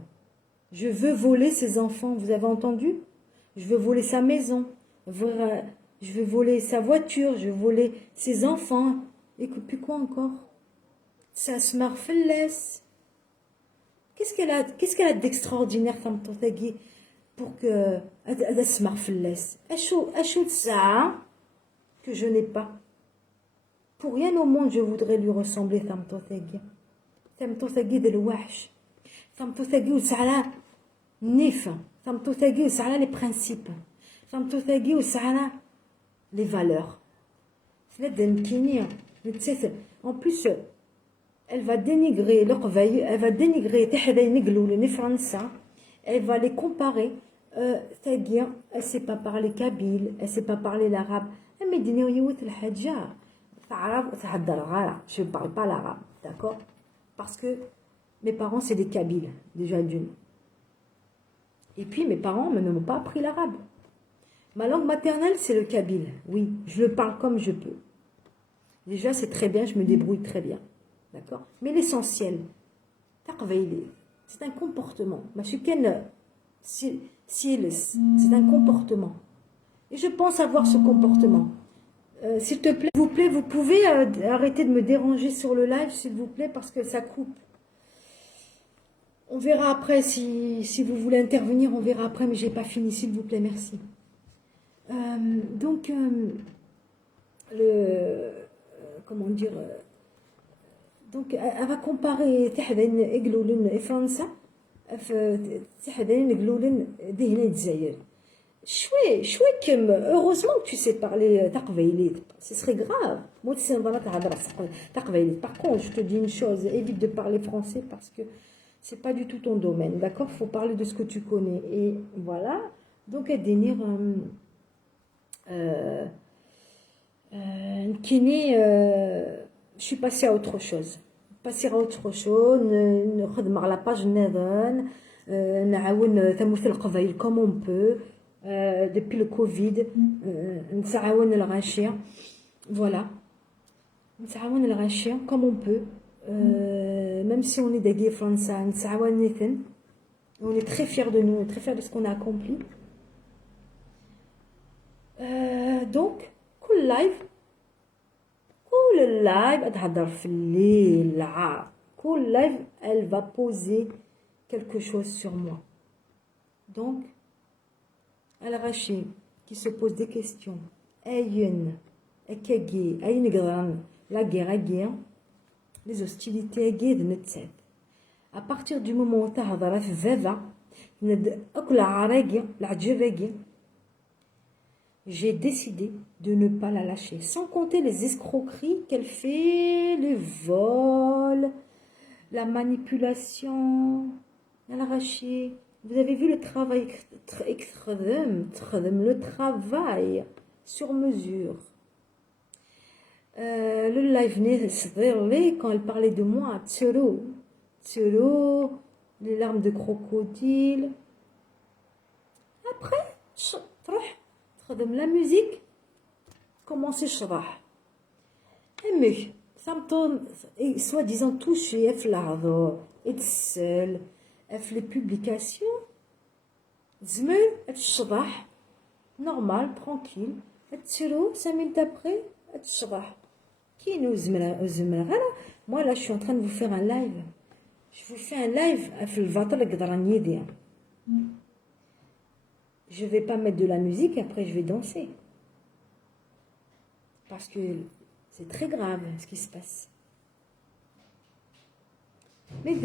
Je veux voler ses enfants, vous avez entendu? Je veux voler sa maison, je veux voler sa voiture, je veux voler ses enfants. Et puis quoi encore? Ça se marre laisse. Qu'est-ce qu'elle a d'extraordinaire, femme Tantagui, pour que elle se marre laisse? Achou de ça que je n'ai pas. Pour rien au monde, je voudrais lui ressembler, femme Tantagui. Femme Tantagui de l'ouache. Femme Tantagui ou Sahara nif. Femme Tantagui ou Sahara les principes. Femme Tantagui ou Sahara les valeurs. En plus, elle va dénigrer elle va dénigrer elle va les comparer. C'est-à-dire, elle ne sait pas parler kabyle, elle ne sait pas parler l'arabe. Je ne parle pas l'arabe, d'accord? Parce que mes parents, c'est des kabyles, déjà d'une. Et puis, mes parents ne m'ont pas appris l'arabe. Ma langue maternelle, c'est le kabyle. Oui, je le parle comme je peux. Déjà, c'est très bien, je me débrouille très bien. D'accord? Mais l'essentiel, c'est un comportement. C'est un comportement. Et je pense avoir ce comportement. S'il te plaît, vous pouvez arrêter de me déranger sur le live, s'il vous plaît, parce que ça coupe. On verra après, si vous voulez intervenir, on verra après, mais j'ai pas fini, s'il vous plaît, merci. Comment dire, Donc, elle va comparer تحدين إقلولن فرنسا تحدين إقلولن دهنا الجزائر. شوي كم heureusement que tu sais parler تقبيليت. Ce serait grave. Moi, tu sais, on va تهضر تقبيليت. Par contre, je te dis une chose, évite de parler français parce que c'est pas du tout ton domaine, d'accord? Faut parler de ce que tu connais. Et voilà. Donc, elle dénire kiné. Je suis passée à autre chose. Passer à autre chose. نخدم على la page نظن. نعاون ثمثل القبائل comme on peut. Depuis le Covid. نتعاون الغاشية. Voilà. نتعاون الغاشية comme on peut. Même si on est des français, on est très fiers de nous, très fiers de ce qu'on a accompli. Donc, كل live تهضر في الليل العار. كل live elle va poser quelque chose sur moi. Donc, الغاشي qui se pose des questions. أين أكاجي أين قدران la guerre. Les hostilités de notre à partir du moment où tu as j'ai décidé de ne pas la lâcher, sans compter les escroqueries qu'elle fait, le vol, la manipulation, l'arraché. Vous avez vu le travail, le travail sur mesure. Le live quand elle parlait de moi, tsoro, les larmes de crocodile. Après, la musique, commencer شرح. Mais ça me tourne, soi-disant touché, l'ardor, être seul, les publications. Zmel, شرح, normal, tranquille. Tsoro, 5 minutes après, شرح. Moi là je suis en train de vous faire un live. Je vous fais un live je vais pas mettre de la musique, après je vais danser parce que c'est très grave ce qui se passe. Mais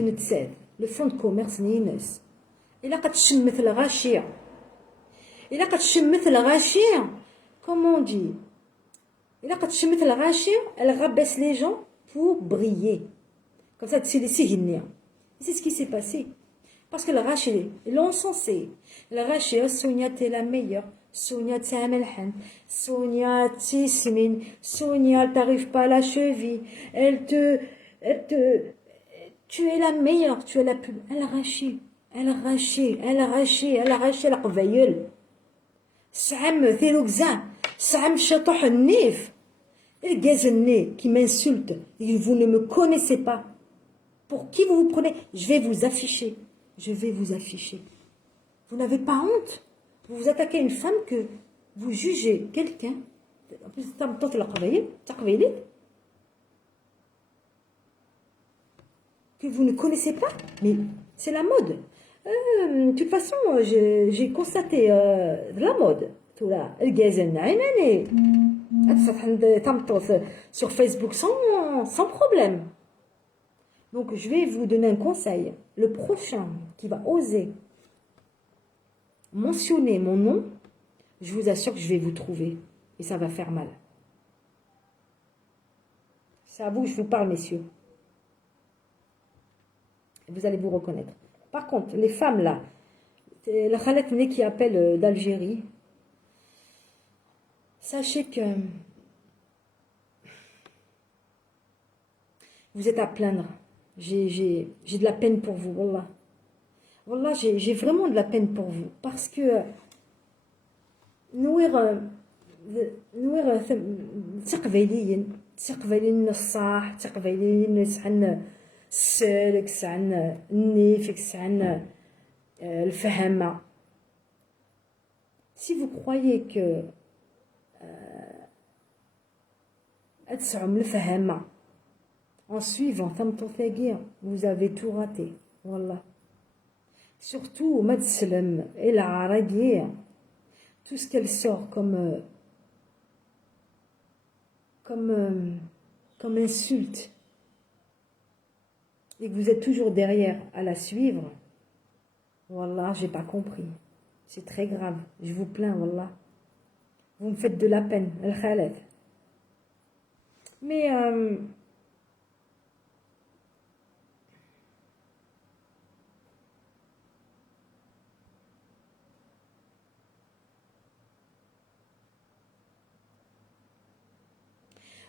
le fonds de commerce نينس إلا قد شمت الغاشية comment on dit. Elle rabaisse les gens pour briller. Comme ça, c'est les signes. C'est ce qui s'est passé. Parce que le rachis, ils l'ont censé. Le rachis, Sonia, t'es la meilleure. Sonia, t'es amelhan. Sonia, t'es smine. Sonia, t'arrives pas à la cheville. Tu es la meilleure, tu es la plus. Elle rachit la qbayeul. Sam, Théloxin. Sam, chatoh, nif. Et le qui m'insulte, vous ne me connaissez pas. Pour qui vous vous prenez? Je vais vous afficher. Vous n'avez pas honte? Vous vous attaquez à une femme que vous jugez quelqu'un. En plus, que vous ne connaissez pas. Mais c'est la mode. De toute façon, j'ai constaté la mode. Tout là, le gazen, sur Facebook sans problème. Donc je vais vous donner un conseil. Le prochain qui va oser mentionner mon nom, je vous assure que je vais vous trouver. Et ça va faire mal. C'est à vous que je vous parle, messieurs. Vous allez vous reconnaître. Par contre, les femmes là, la Khalet qui appelle d'Algérie, sachez que vous êtes à plaindre. J'ai de la peine pour vous, wallah. Wallah, j'ai vraiment de la peine pour vous. Parce que نوير تقبلين الصح تقبلين سعن السلك سعن النيفك سعن الفهمة. Si vous croyez que en suivant vous avez tout raté. Wallah. Surtout Madselem et la Araguiya, tout ce qu'elle sort comme insulte. et que vous êtes toujours derrière à la suivre, wallah, j'ai pas compris. C'est très grave. Je vous plains, wallah. Vous me faites de la peine, al-khaled. Mais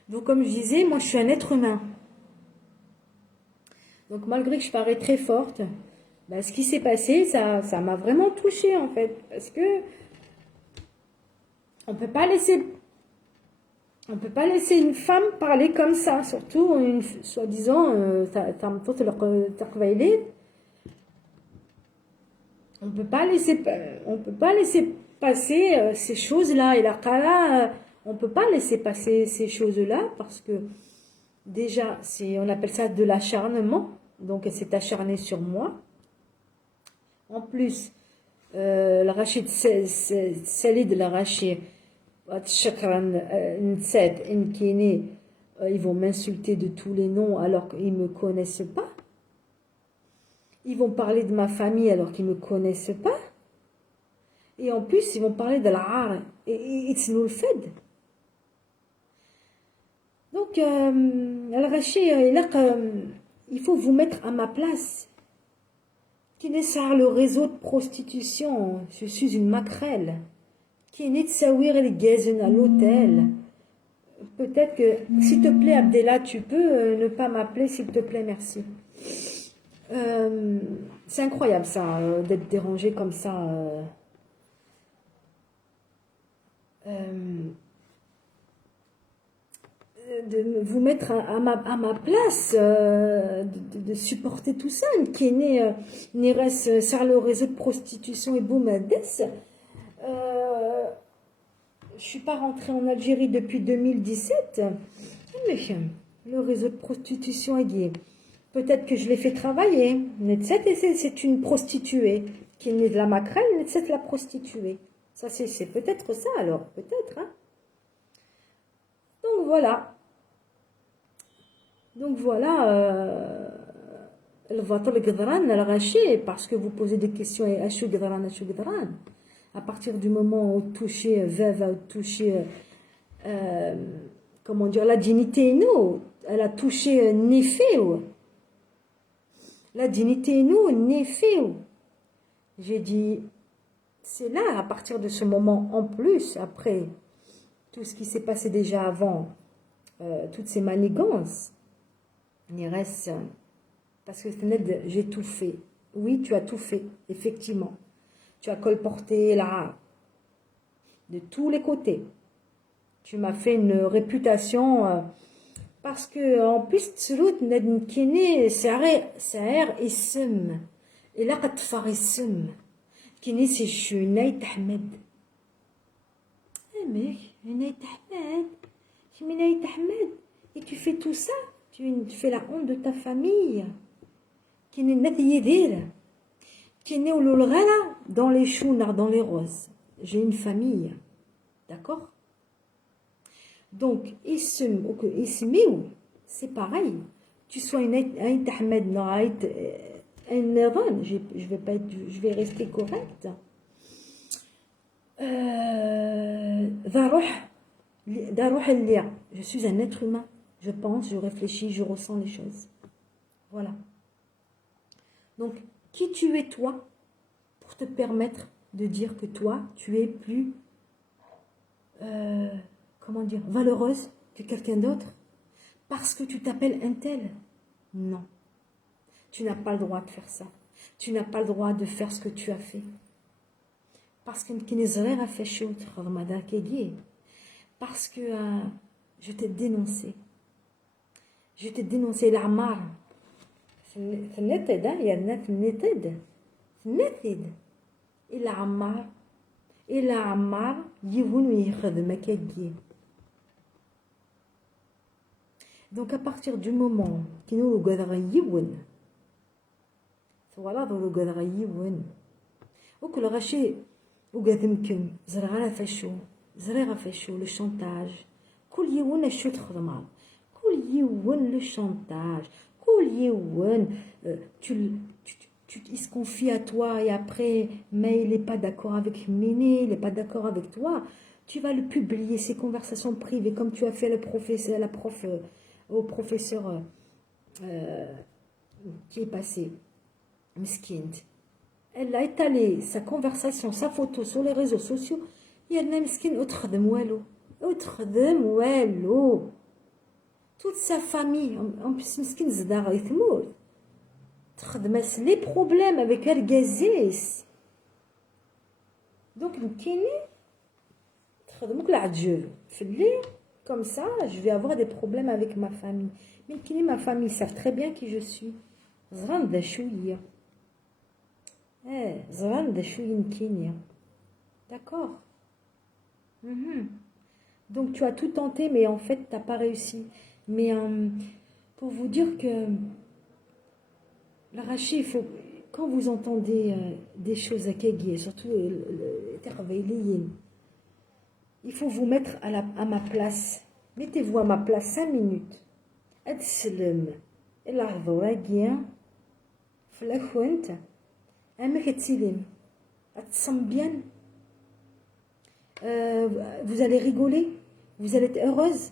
donc comme je disais, moi je suis un être humain. Donc malgré que je parais très forte, bah, ce qui s'est passé, ça m'a vraiment touchée en fait. Parce que on peut pas laisser une femme parler comme ça, surtout une soi-disant on peut pas laisser passer ces choses-là. Et la qala, on peut pas laisser passer ces choses-là parce que déjà, on appelle ça de l'acharnement. Donc, elle s'est acharnée sur moi. En plus, le Rachid Salid, le Rachid, ils vont m'insulter de tous les noms alors qu'ils ne me connaissent pas. Ils vont parler de ma famille alors qu'ils ne me connaissent pas. Et en plus, ils vont parler de l'art et it's nous le fait. Donc, il faut vous mettre à ma place. Qui n'est ça le réseau de prostitution? Je suis une maquerelle. Qui n'est de sawir les gazes à l'hôtel? Peut-être que, s'il te plaît, Abdella, tu peux ne pas m'appeler, s'il te plaît, merci. C'est incroyable ça, d'être dérangé comme ça. De vous mettre à ma place, de supporter tout ça. Qui est né, Nérès, sur le réseau de prostitution et Boumades. Je suis pas rentrée en Algérie depuis 2017. Mais le réseau de prostitution est gay. Peut-être que je l'ai fait travailler. C'est une prostituée qui est née de la maquerelle, c'est la prostituée. Ça, c'est peut-être ça alors, peut-être. Hein. Donc voilà. Donc voilà. Elle va tout le gadran, elle raché parce que vous posez des questions et achou gadran. À partir du moment où toucher veuve, où toucher comment dire la dignité nous, elle a touché Néféo. La dignité nous, Néféo. J'ai dit, c'est là, à partir de ce moment, en plus, après tout ce qui s'est passé déjà avant, toutes ces manigances, il reste, parce que j'ai tout fait. Oui, tu as tout fait, effectivement. Tu as colporté là, de tous les côtés. Tu m'as fait une réputation, parce que en plus, Tsrout, Nednkini, c'est ism. Et là, quand tu fais ism, Kini, c'est Chouinaït Ahmed. Eh, mec, Chouinaït Ahmed. Chouinaït Ahmed. Et tu fais tout ça. Tu fais la honte de ta famille. Kini, Nadiyedir. Kini, ou l'olgala, dans les choux, dans les roses. J'ai une famille. D'accord? Donc, ism, ou ismiou, c'est pareil. Tu sois une Ahmed, non, je vais rester correcte. Je suis un être humain. Je pense, je réfléchis, je ressens les choses. Voilà. Donc, qui tu es toi pour te permettre de dire que toi, tu es plus, comment dire, valeureuse que quelqu'un d'autre parce que tu t'appelles un tel? Non. Tu n'as pas le droit de faire ça. Tu n'as pas le droit de faire ce que tu as fait. Parce que parce que je t'ai dénoncé. Je t'ai dénoncé l'amar. Donc à partir du moment que nous voilà dans le gadraïoun ou que le rachet ou gademkum zrara fachou le chantage كل يوم الشوت خدمة كل يوم le chantage Il se confie à toi et après, mais il n'est pas d'accord avec Mini, il n'est pas d'accord avec toi. Tu vas le publier, ces conversations privées, comme tu as fait le professeur, au professeur qui est passé. Mskint. Elle a étalé sa conversation, sa photo sur les réseaux sociaux. Il y a Mskin autre de Mouello. Autre de Mouello. Toute sa famille, en plus, Mskin Zdar et Tmour. Les problèmes avec Ergazis. Donc, comme ça, je vais avoir des problèmes avec ma famille. Mais ma famille savent très bien qui je suis. Zranda chouïa. Zranda chouïa Kenya. D'accord. Donc, tu as tout tenté, mais en fait, tu n'as pas réussi. Mais pour vous dire que l'arraché, il faut, quand vous entendez des choses à Kegui, surtout il faut vous mettre à ma place. Mettez-vous à ma place 5 minutes. Adslem. العرض راقية في الأخوانت أما كتسيلين أتصم bien. Vous allez rigoler, vous allez être heureuse.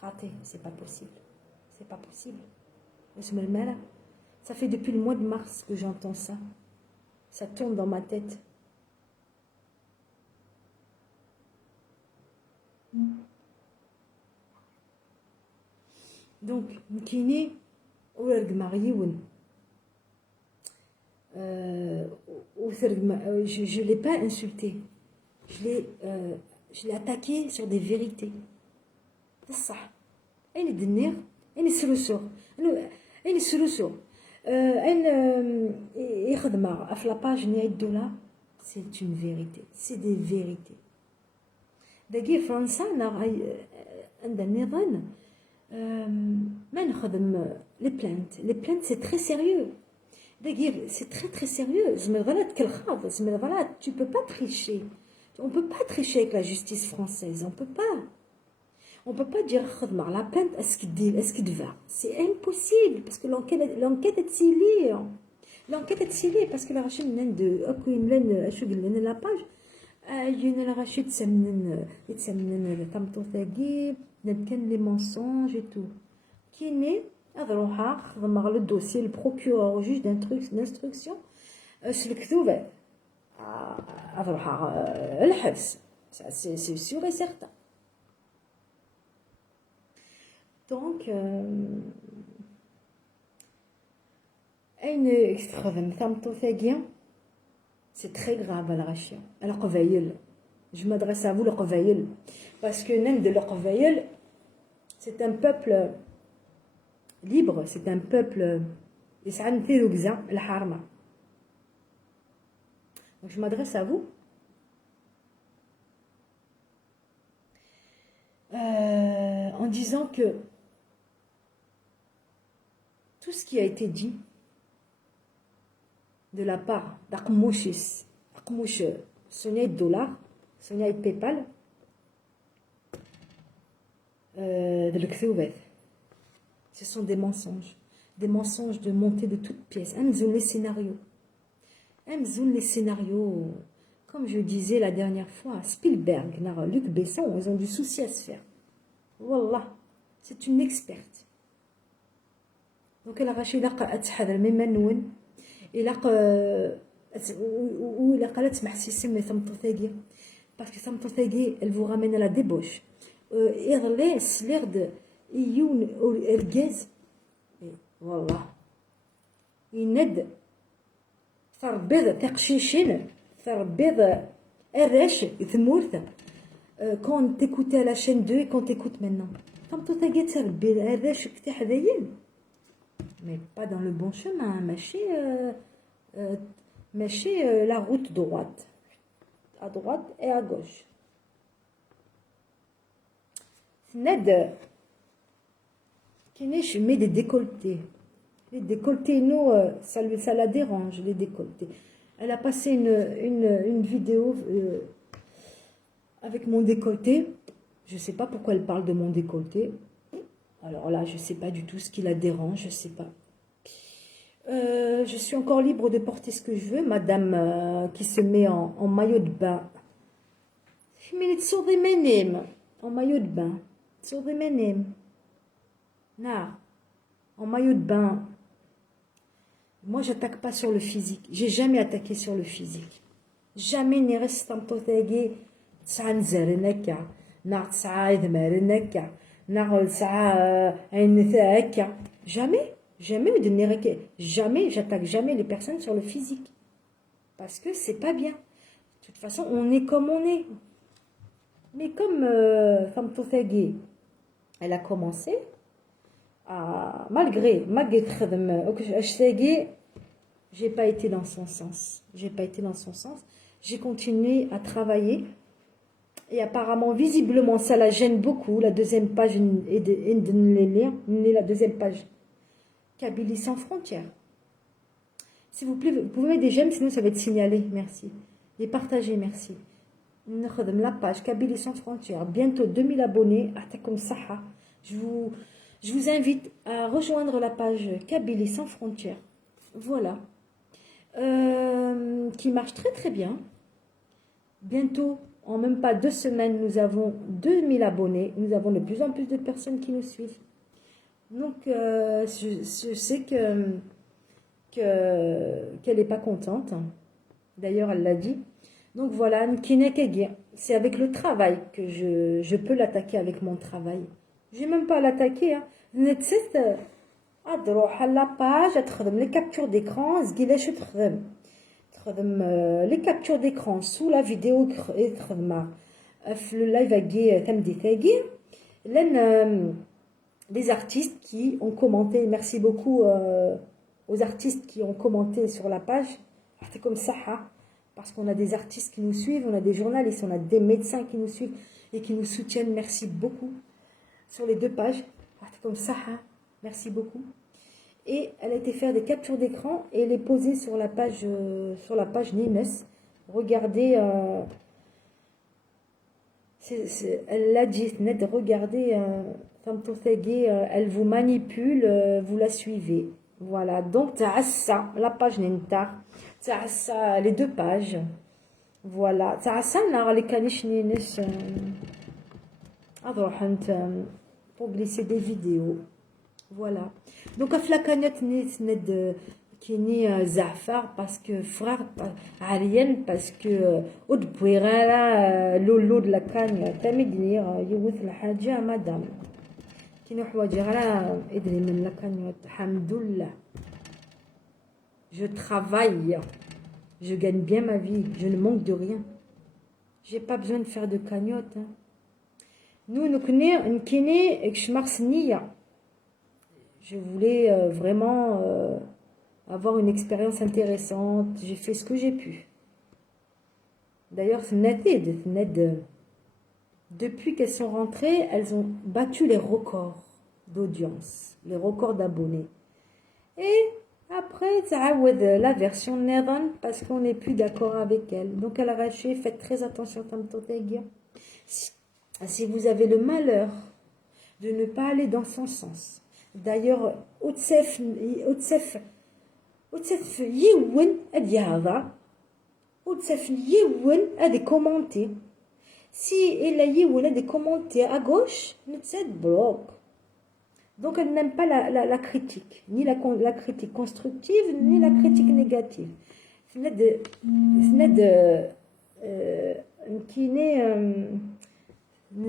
Raté, c'est pas possible. C'est pas possible. Ça fait depuis le mois de mars que j'entends ça. Ça tourne dans ma tête. Donc, Mkini, marié, je ne l'ai pas insulté. Je l'ai attaqué sur des vérités. C'est ça. أين الدنيا أين السلوسو أين السلوسو أين يخدم في لاباج نهاية الدولار. C'est une vérité, c'est des vérités. داكي فرنسا عندها النظام ما نخدم les plaintes c'est très sérieux. داكي c'est très sérieux. Tu peux pas tricher. On peut pas tricher avec la justice française, on peut pas. On ne peut pas dire la plainte, est-ce qu'il va. C'est impossible, parce que l'enquête est scellée. L'enquête est scellée, parce que la rachid de la page, il y a la rachid les mensonges et tout. Qui n'est le dossier, le procureur, le juge d'instruction, c'est le kdouvet. C'est sûr et certain. Donc, c'est très grave à la Rachia. Je m'adresse à vous, le Qavaïl, parce que même de l'Qavaïl, c'est un peuple libre, c'est un peuple donc je m'adresse à vous. En disant que tout ce qui a été dit de la part d'Akmouch Sonia Dollar, Sonia et Paypal, de l'Ukthéoubeth, ce sont des mensonges de montée de toutes pièces. Amzoun les scénarios, comme je disais la dernière fois, Spielberg, Luc Besson, ils ont du souci à se faire. Wallah, c'est une experte. Donc elle a racheté la même et là où la قالت مع السيستم اللي ثمطوثاقي parce que ثمطوثاقي elle vous ramène à la débauche. يضلي سليرد يون الغاز والله يند ثربيض تقشيشين ثربيض الراش ثمورث quand t'écoutes à la chaîne 2 et quand t'écoutes maintenant ثمطوثاقي تربي الراش كتاع ذاين mais pas dans le bon chemin, mâcher la route droite, à droite et à gauche. Ned, je mets des décolletés. Les décolletés, nous, ça la dérange, les décolletés. Elle a passé une vidéo avec mon décolleté. Je ne sais pas pourquoi elle parle de mon décolleté. Alors là, je ne sais pas du tout ce qui la dérange, je ne sais pas. Je suis encore libre de porter ce que je veux. Madame qui se met en maillot de bain. En maillot de bain. Non, en maillot de bain. Moi, j'attaque pas sur le physique. J'ai jamais attaqué sur le physique. Jamais n'y reste un totégé. Jamais. Jamais de n'éreke. Jamais, j'attaque jamais les personnes sur le physique. Parce que c'est pas bien. De toute façon, on est comme on est. Mais comme Femme Totégé, elle a commencé, malgré j'ai pas été dans son sens. J'ai continué à travailler. Et apparemment, visiblement, ça la gêne beaucoup. La deuxième page la deuxième page. Kabylie sans frontières. S'il vous plaît, vous pouvez mettre des j'aime, sinon ça va être signalé. Merci. Et partagez, merci. La page Kabylie sans frontières. Bientôt 2000 abonnés. Je vous invite à rejoindre la page Kabylie sans frontières. Voilà. Qui marche très très bien. Bientôt, en même pas 2 semaines, nous avons 2000 abonnés. Nous avons de plus en plus de personnes qui nous suivent. Donc, je sais qu'elle n'est pas contente. D'ailleurs, elle l'a dit. Donc voilà, c'est avec le travail que je peux l'attaquer avec mon travail. Je n'ai même pas à l'attaquer. À la page, les captures d'écran, les captures d'écran sous la vidéo, le live des artistes qui ont commenté. Merci beaucoup aux artistes qui ont commenté sur la page. C'est comme ça, parce qu'on a des artistes qui nous suivent, on a des journalistes, on a des médecins qui nous suivent et qui nous soutiennent. Merci beaucoup sur les 2 pages. C'est comme ça, merci beaucoup. Et elle a été faire des captures d'écran et les poser sur la page Nines. Regardez, elle l'a dit, net, regardez, elle vous manipule, vous la suivez. Voilà, donc ça, la page Ninta, ça, les 2 pages. Voilà, ça, les caniches Nines, pour glisser des vidéos. Voilà. Donc, la cagnotte qui est Zafar parce que frère Ariane parce que au lolo de la cagne tamidnir يوث الحاجة madame qui nous حوايج ادري من la cagnotte alhamdoulilah. Je travaille, je gagne bien ma vie, je ne manque de rien. J'ai pas besoin de faire de cagnotte. Nous connaissons je voulais vraiment avoir une expérience intéressante. J'ai fait ce que j'ai pu. D'ailleurs, depuis qu'elles sont rentrées, elles ont battu les records d'audience, les records d'abonnés. Et après, la version Nevan, parce qu'on n'est plus d'accord avec elle. Donc, elle a racheté. Faites très attention, si vous avez le malheur de ne pas aller dans son sens. D'ailleurs, Outsef Yewen Adiava, Outsef Yewen a des commentaires. Si il a Yewen a des commentaires à gauche, Outsef bloque. Donc elle n'aime pas la critique, ni la critique constructive, ni la critique négative. Qui n'est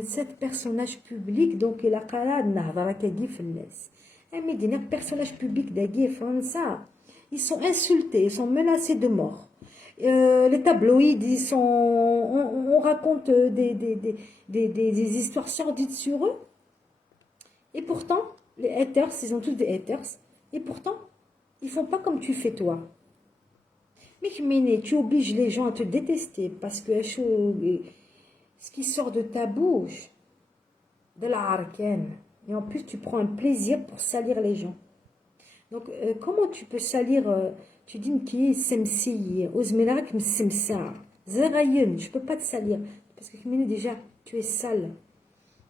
cet personnage public, donc il a un personnage public ils sont insultés, ils sont menacés de mort. Les tabloïds, on raconte des histoires sordides sur eux. Et pourtant, les haters, ils ont tous des haters. Et pourtant, ils font pas comme tu fais toi. Mais tu obliges les gens à te détester parce que ce qui sort de ta bouche, de la arcane. Et en plus, tu prends un plaisir pour salir les gens. Donc, comment tu peux salir tu dis qui est semsi, ozmenarak msemsa, zerayen, je peux pas te salir parce que déjà, tu es sale.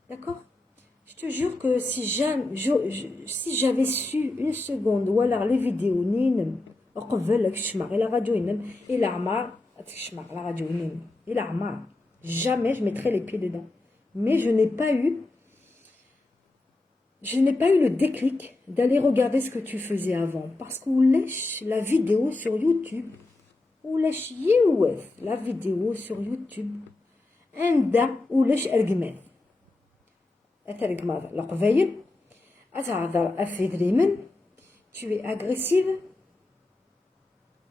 D'accord? Je te jure que si j'avais su une seconde, ou alors les vidéos, la radio, et la radio, jamais je mettrais les pieds dedans. Mais je n'ai pas eu le déclic d'aller regarder ce que tu faisais avant. Parce qu'on lèche la vidéo sur YouTube, ou lèche la vidéo sur YouTube, عندها ولاش أرقمات أترقمات القبايل أتهضر أفيد ريمن tu es agressive.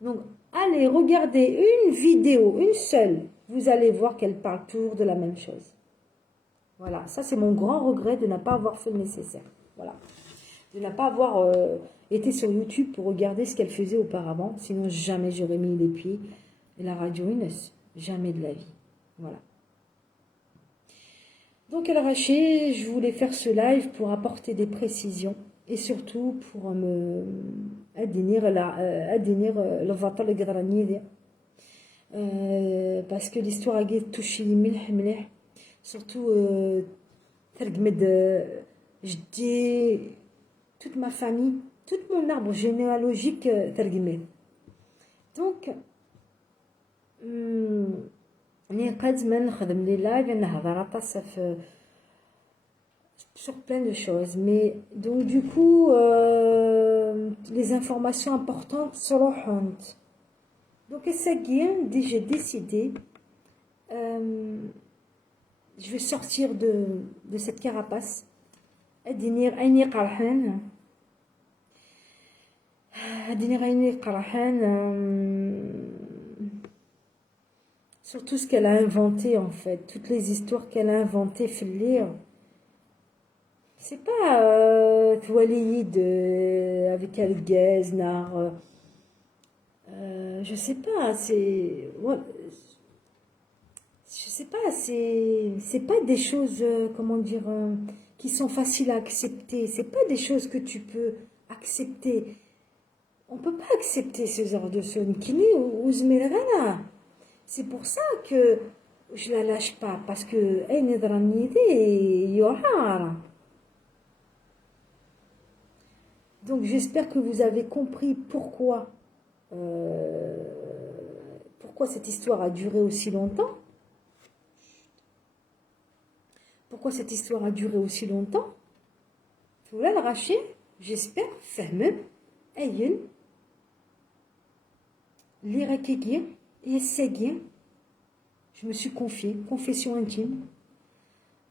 Donc allez regarder une vidéo, une seule, vous allez voir qu'elle parle toujours de la même chose. Voilà, ça c'est mon grand regret de ne pas avoir fait le nécessaire. Voilà, de ne pas avoir été sur YouTube pour regarder ce qu'elle faisait auparavant, sinon jamais j'aurais mis les pieds et la radio Inès, jamais de la vie. Voilà. Donc à l'arraché, je voulais faire ce live pour apporter des précisions et surtout pour me adhérer le vatal le granide parce que l'histoire a touché milh surtout je dis toute ma famille, tout mon arbre généalogique donc sur plein de choses, mais donc du coup les informations importantes sur le honte. Donc j'ai décidé je vais sortir de cette carapace sur tout ce qu'elle a inventé en fait, toutes les histoires qu'elle a inventées, c'est pas Walid avec Al-Ghaznar, je sais pas, je sais pas, c'est pas des choses, comment dire, qui sont faciles à accepter, c'est pas des choses que tu peux accepter. On peut pas accepter ce genre de choses. C'est pour ça que je la lâche pas, parce que donc j'espère que vous avez compris pourquoi cette histoire a duré aussi longtemps. Pourquoi cette histoire a duré aussi longtemps. Voilà l'arraché, j'espère, fahmem, ayen, l'irakéguien, et séguien. Je me suis confiée, confession intime.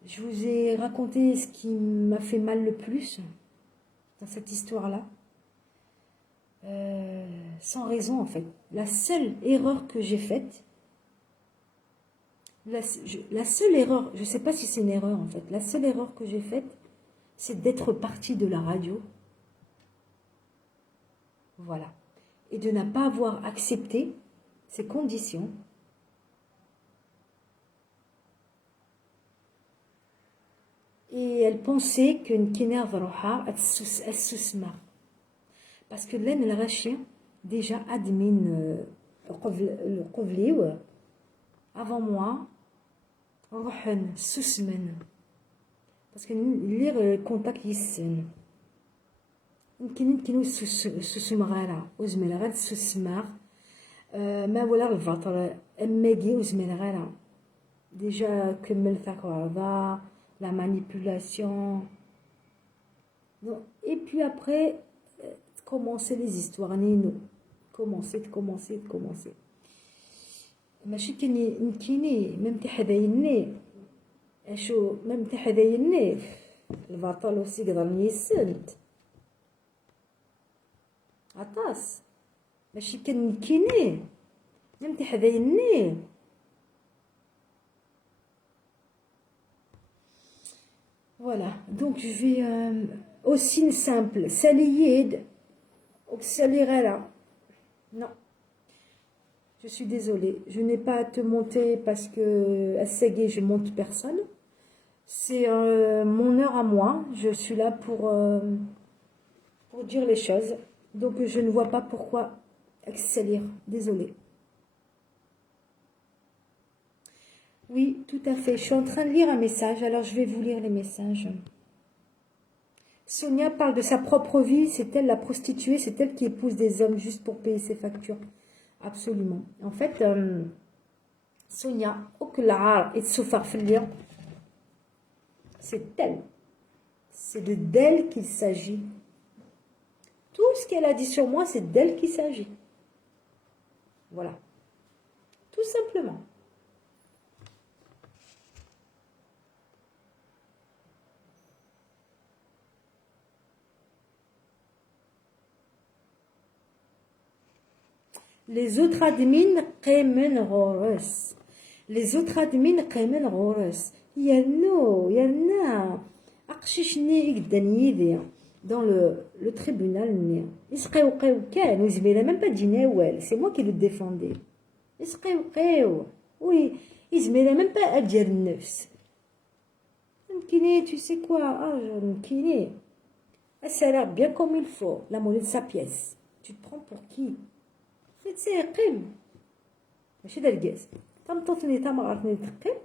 Je vous ai raconté ce qui m'a fait mal le plus dans cette histoire-là. Sans raison en fait. La seule erreur que j'ai faite, la seule erreur, je ne sais pas si c'est une erreur en fait, la seule erreur que j'ai faite, c'est d'être partie de la radio. Voilà. Et de ne pas avoir accepté ces conditions. Et elle pensait que Nkiner Varoha, elle sousma. Parce que l'en le rachien, déjà admin le qovli, avant moi, rohan sousmen. Parce que lire contact yissen. Nkiner sousmara, ozmelara sousmar. ما ولا الفطر اما جي وزمن déjà كملت هكذا la manipulation. Et puis après commencer les histoires نينو commencer ماشي كايني même تحذيني اشو même تحذيني البطل aussi قدر يسنت عطاس ماشي كنكيني même تحذيني. Voilà, donc je vais aussi simple, saliyed, là. Non, je suis désolée, je n'ai pas à te monter parce que à Ségué, je monte personne. C'est mon heure à moi, je suis là pour dire les choses. Donc je ne vois pas pourquoi accélérer, désolée. Oui, tout à fait. Je suis en train de lire un message, alors je vais vous lire les messages. Sonia parle de sa propre vie, c'est elle la prostituée, c'est elle qui épouse des hommes juste pour payer ses factures. Absolument. En fait, Sonia, et c'est elle. C'est de d'elle qu'il s'agit. Tout ce qu'elle a dit sur moi, c'est d'elle qu'il s'agit. Voilà. Tout simplement. Les autres admins قيمن غورس. Les autres admins قيمن غورس. يانا أقششني قدام يدي dans le tribunal. يسقيو كان وزميلة même pas dit ناوال. C'est moi qui le défendais. يسقيو oui. يزميلة même pas أدير النفس. Mkini, tu sais quoi? Ah, Mkini. Elle s'est l'air bien comme il faut. La monnaie de sa pièce. Tu te prends pour qui? تسيقم ماشي دالكاس تمططني تمغرتني تقم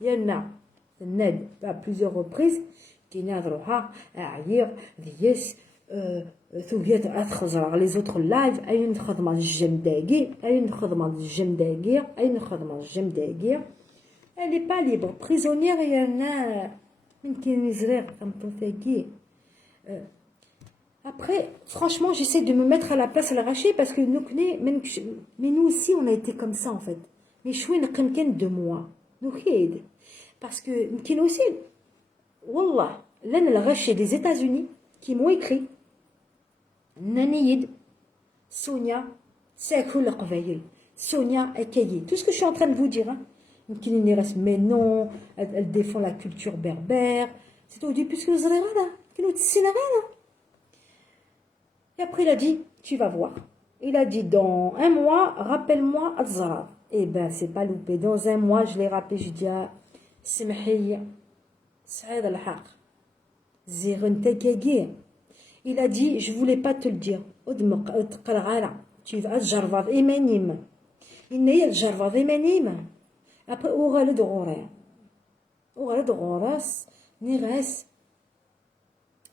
يالنا الناد بليزيور ريبريز كيناضروها عيير دياس ثويات اتخزر لي زوتر لايف اين نخدم الجمداكي اين نخدم الجمداكي اين نخدم الجمداكي elle est pas libre prisonnière يالنا من كاين زرير تمططاكي. Après, franchement, j'essaie de me mettre à la place à l'arracher parce que mais nous aussi, on a été comme ça en fait. Mais je suis une de moi. Parce que nous aussi, Wallah, l'un l'arraché des États-Unis qui m'ont écrit Naniyid, Sonia, Sekhoul Qvayl, Sonia Akayi. Tout ce que je suis en train de vous dire, hein. Mais non, elle défend la culture berbère. C'est au début, puisque vous avez là, qui nous Et après, il a dit, tu vas voir. Il a dit, dans un mois, rappelle-moi Azara. Eh ben, c'est pas loupé. Dans un mois, je l'ai rappelé, je dis, Semhiya, Saïd al-Haq, Zirin Tekegi. Il a dit, je voulais pas te le dire. Tu vas Jarvad Emanim. Il n'est pas Jarvad Emanim. Après, aura le droit. Aura le droit. Nires.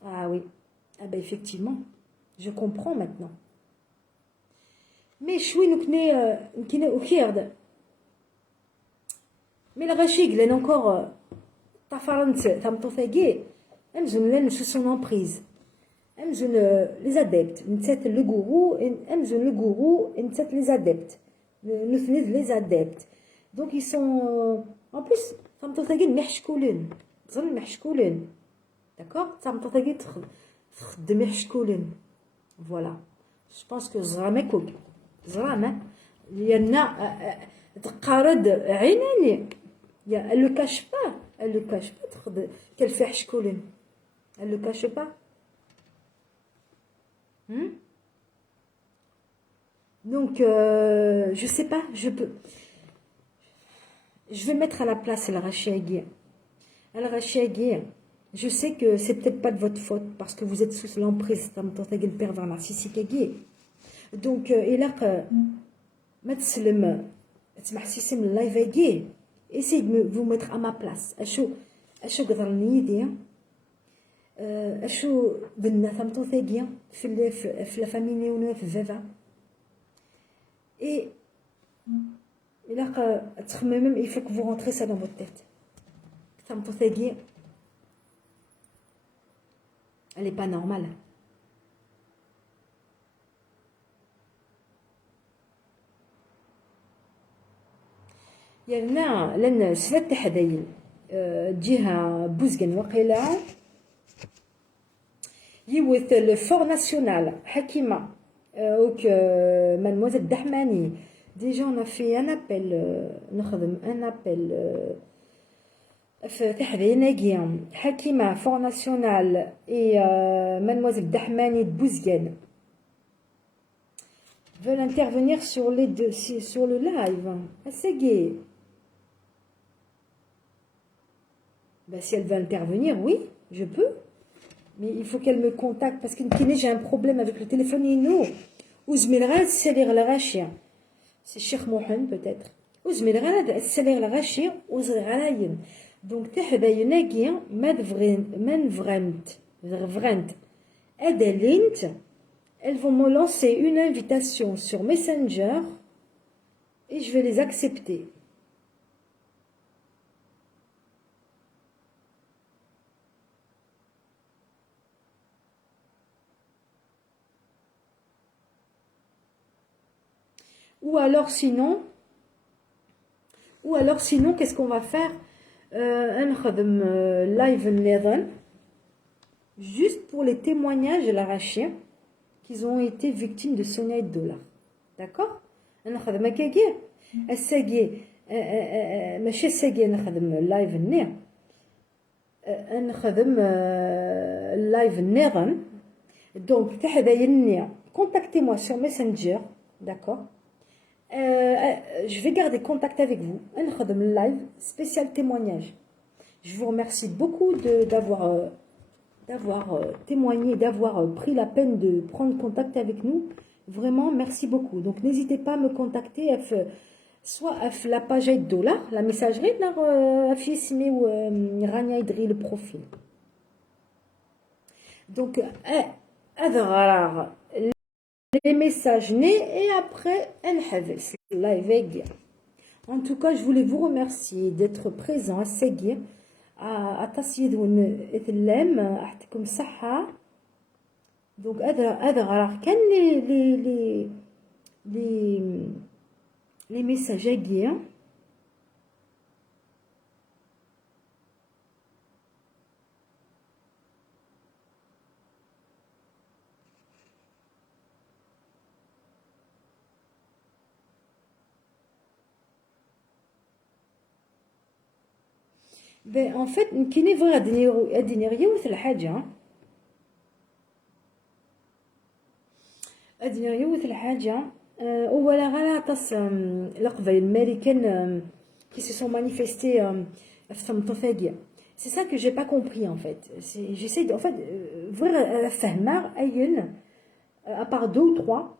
Ah oui. Ah ben, effectivement. Je comprends maintenant. Mais شوي نكني أخيرد. Mais la rachig, elle est encore tafarante, tamtofagé. Emzun sous son emprise. Emzun les adeptes. N'set le gourou, emzun le gourou, n'set les adeptes. Nous tenons les adeptes. Donc ils sont en plus tamtofagé mehshkoulin. Zan mehshkoulin. D'accord? Tamtofagé de mehshkoulin. Voilà. Je pense que زرامة كوك زرامة لأن تقارد عيناني elle le cache pas qu'elle fait حشكولين elle le cache pas. Donc je sais pas, je vais mettre à la place Al-Rachagi. Je sais que c'est peut-être pas de votre faute parce que vous êtes sous l'emprise de pervers narcissique. Donc, il a que essayez de vous mettre à ma place. أشو قدرني دي أشو بنا ثمتو ثاقية في la famille néo في فافا. Et il a que même il faut que vous rentrez ça dans votre tête. ثمتو ثاقية elle n'est pas normale. يالنا لأن سلات تحديل جهة بوزغن وقيلة يوث الفور ناسيونال حكيمة اوك مادموزيل الدحماني. Déjà on a fait un appel نخدم un appel في تحذيناكي حكيمة فور ناسيونال et mademoiselle Dahmani de Bouzguen veulent intervenir sur les deux, sur le live. C'est gay. Ben, si elle veut intervenir, oui, je peux. Mais il faut qu'elle me contacte parce que j'ai un problème avec le téléphone Ino. Ouzmilrad, c'est lire la rachia. C'est Cheikh Mohan peut-être. Ouzmilrad, c'est lire la rachia. Ouzmilrad. Donc, تحديناكي ما نفغمت Vrend. Adelint, elles vont me lancer une invitation sur Messenger et je vais les accepter. Ou alors sinon, qu'est-ce qu'on va faire? Live Nether, juste pour les témoignages de l'arraché qu'ils ont été victimes de Sonia et de Dollar. D'accord? نخدم هكاكي الساقي ماشي الساقي نخدم لايف النير نخدم لايف النير دونك تحدايا النير contactez-moi sur Messenger, d'accord? Je vais garder contact avec vous. نخدم live spécial témoignage. Je vous remercie beaucoup d'avoir témoigné, d'avoir pris la peine de prendre contact avec nous. Vraiment, merci beaucoup. Donc, n'hésitez pas à me contacter, soit à la page $, la messagerie, ou Rania Idri, le profil. Donc, les messages nés et après, live. En tout cas, je voulais vous remercier d'être présent à Seguir. أتصيد ونثلم أحتكم صحة دونك هذا راه كان لي ميساج هكيا en fait كاينين فغا هادي ريوث الحاجه هادي ريوث الحاجه اولا غير تص القبائل الامريكان qui se sont manifestés في تمطفاقيا. C'est ça que j'ai pas compris en fait. J'essaie en fait voir فهمار اين à part 2 ou 3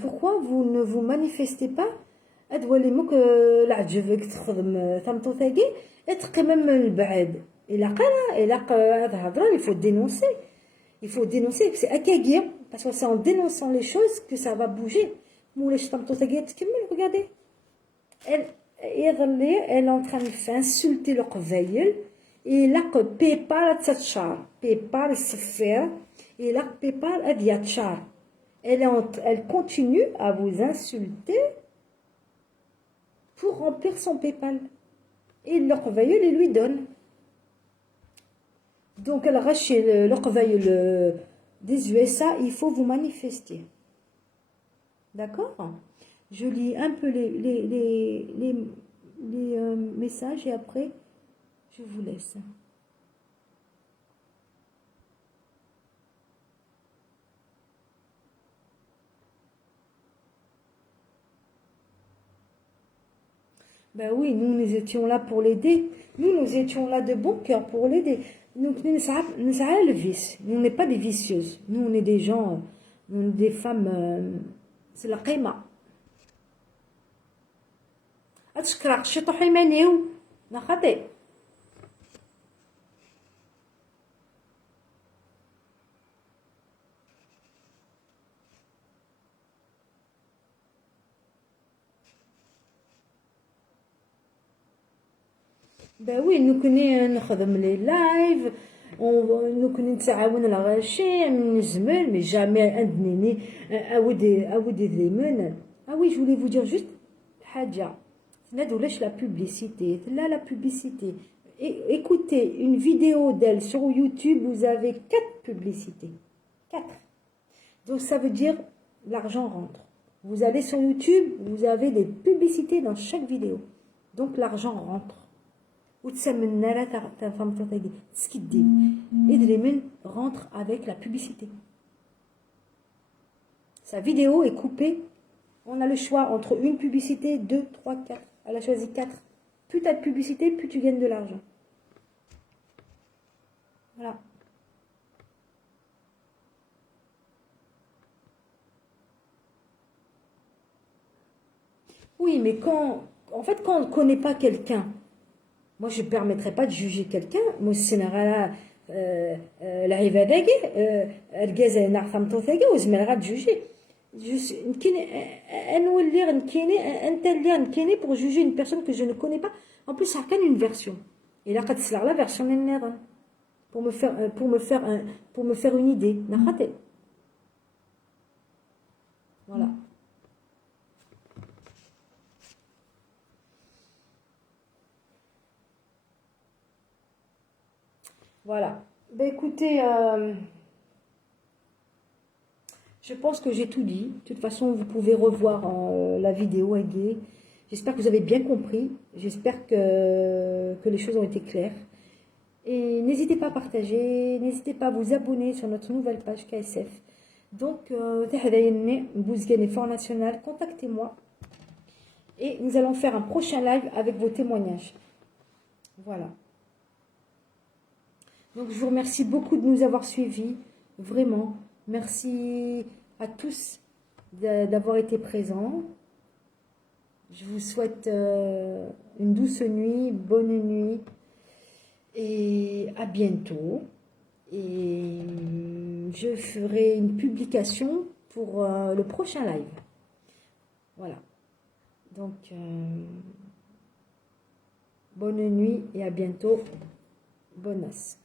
pourquoi vous ne vous manifestez pas ادولي موك العجبك تخدم ثمطوثاكي تقمم من البعد الا هذا هضره il faut dénoncer c'est akagir parce que c'est en dénonçant les choses que ça va bouger مولاش ثمطوثاكي تكمل regardez elle est en train de faire insulter le قبايل الا بيبال تشار بيبال الصفير الا بيبال اديا تشار elle continue à vous insulter pour remplir son PayPal. Et l'Orveilleul, il lui donne. Donc, elle rachète l'Orveilleul des USA, il faut vous manifester. D'accord? Je lis un peu les messages et après, je vous laisse. Ben oui, nous étions là pour l'aider. Nous étions là de bon cœur pour l'aider. Nous sommes le vice. Nous, on n'est pas des vicieuses. Nous, on est des gens, on est des femmes. C'est la qima. أتشكرك شطو حيمانيو نخطي. Ben oui, nous connaissons les lives, nous connaissons les rachets, mais jamais un dîner, ah oui, je voulais vous dire juste, Hadja, la publicité, là la publicité. Écoutez une vidéo d'elle sur YouTube, vous avez 4 publicités. 4. Donc ça veut dire l'argent rentre. Vous allez sur YouTube, vous avez des publicités dans chaque vidéo. Donc l'argent rentre. Edremen rentre avec la publicité. Sa vidéo est coupée. On a le choix entre une publicité, 2, 3, 4. Elle a choisi 4. Plus tu as de publicité, plus tu gagnes de l'argent. Voilà. Oui, mais quand on ne connaît pas quelqu'un, Moi, je ne permettrai pas de juger quelqu'un. Moi, السنة العبادة الجاز نعرف توثاقي وزميلها de juger. Pour juger une personne que je ne connais pas. En plus, ça a une version. Et là, c'est la version pour me faire une idée. Voilà. Voilà. Ben écoutez, je pense que j'ai tout dit. De toute façon, vous pouvez revoir la vidéo Agué. J'espère que vous avez bien compris. J'espère que les choses ont été claires. Et n'hésitez pas à partager, n'hésitez pas à vous abonner sur notre nouvelle page KSF. Donc, Fort National, contactez-moi. Et nous allons faire un prochain live avec vos témoignages. Voilà. Donc, je vous remercie beaucoup de nous avoir suivis. Vraiment. Merci à tous d'avoir été présents. Je vous souhaite une douce nuit, bonne nuit. Et à bientôt. Et je ferai une publication pour le prochain live. Voilà. Donc, bonne nuit et à bientôt. Bonne noce.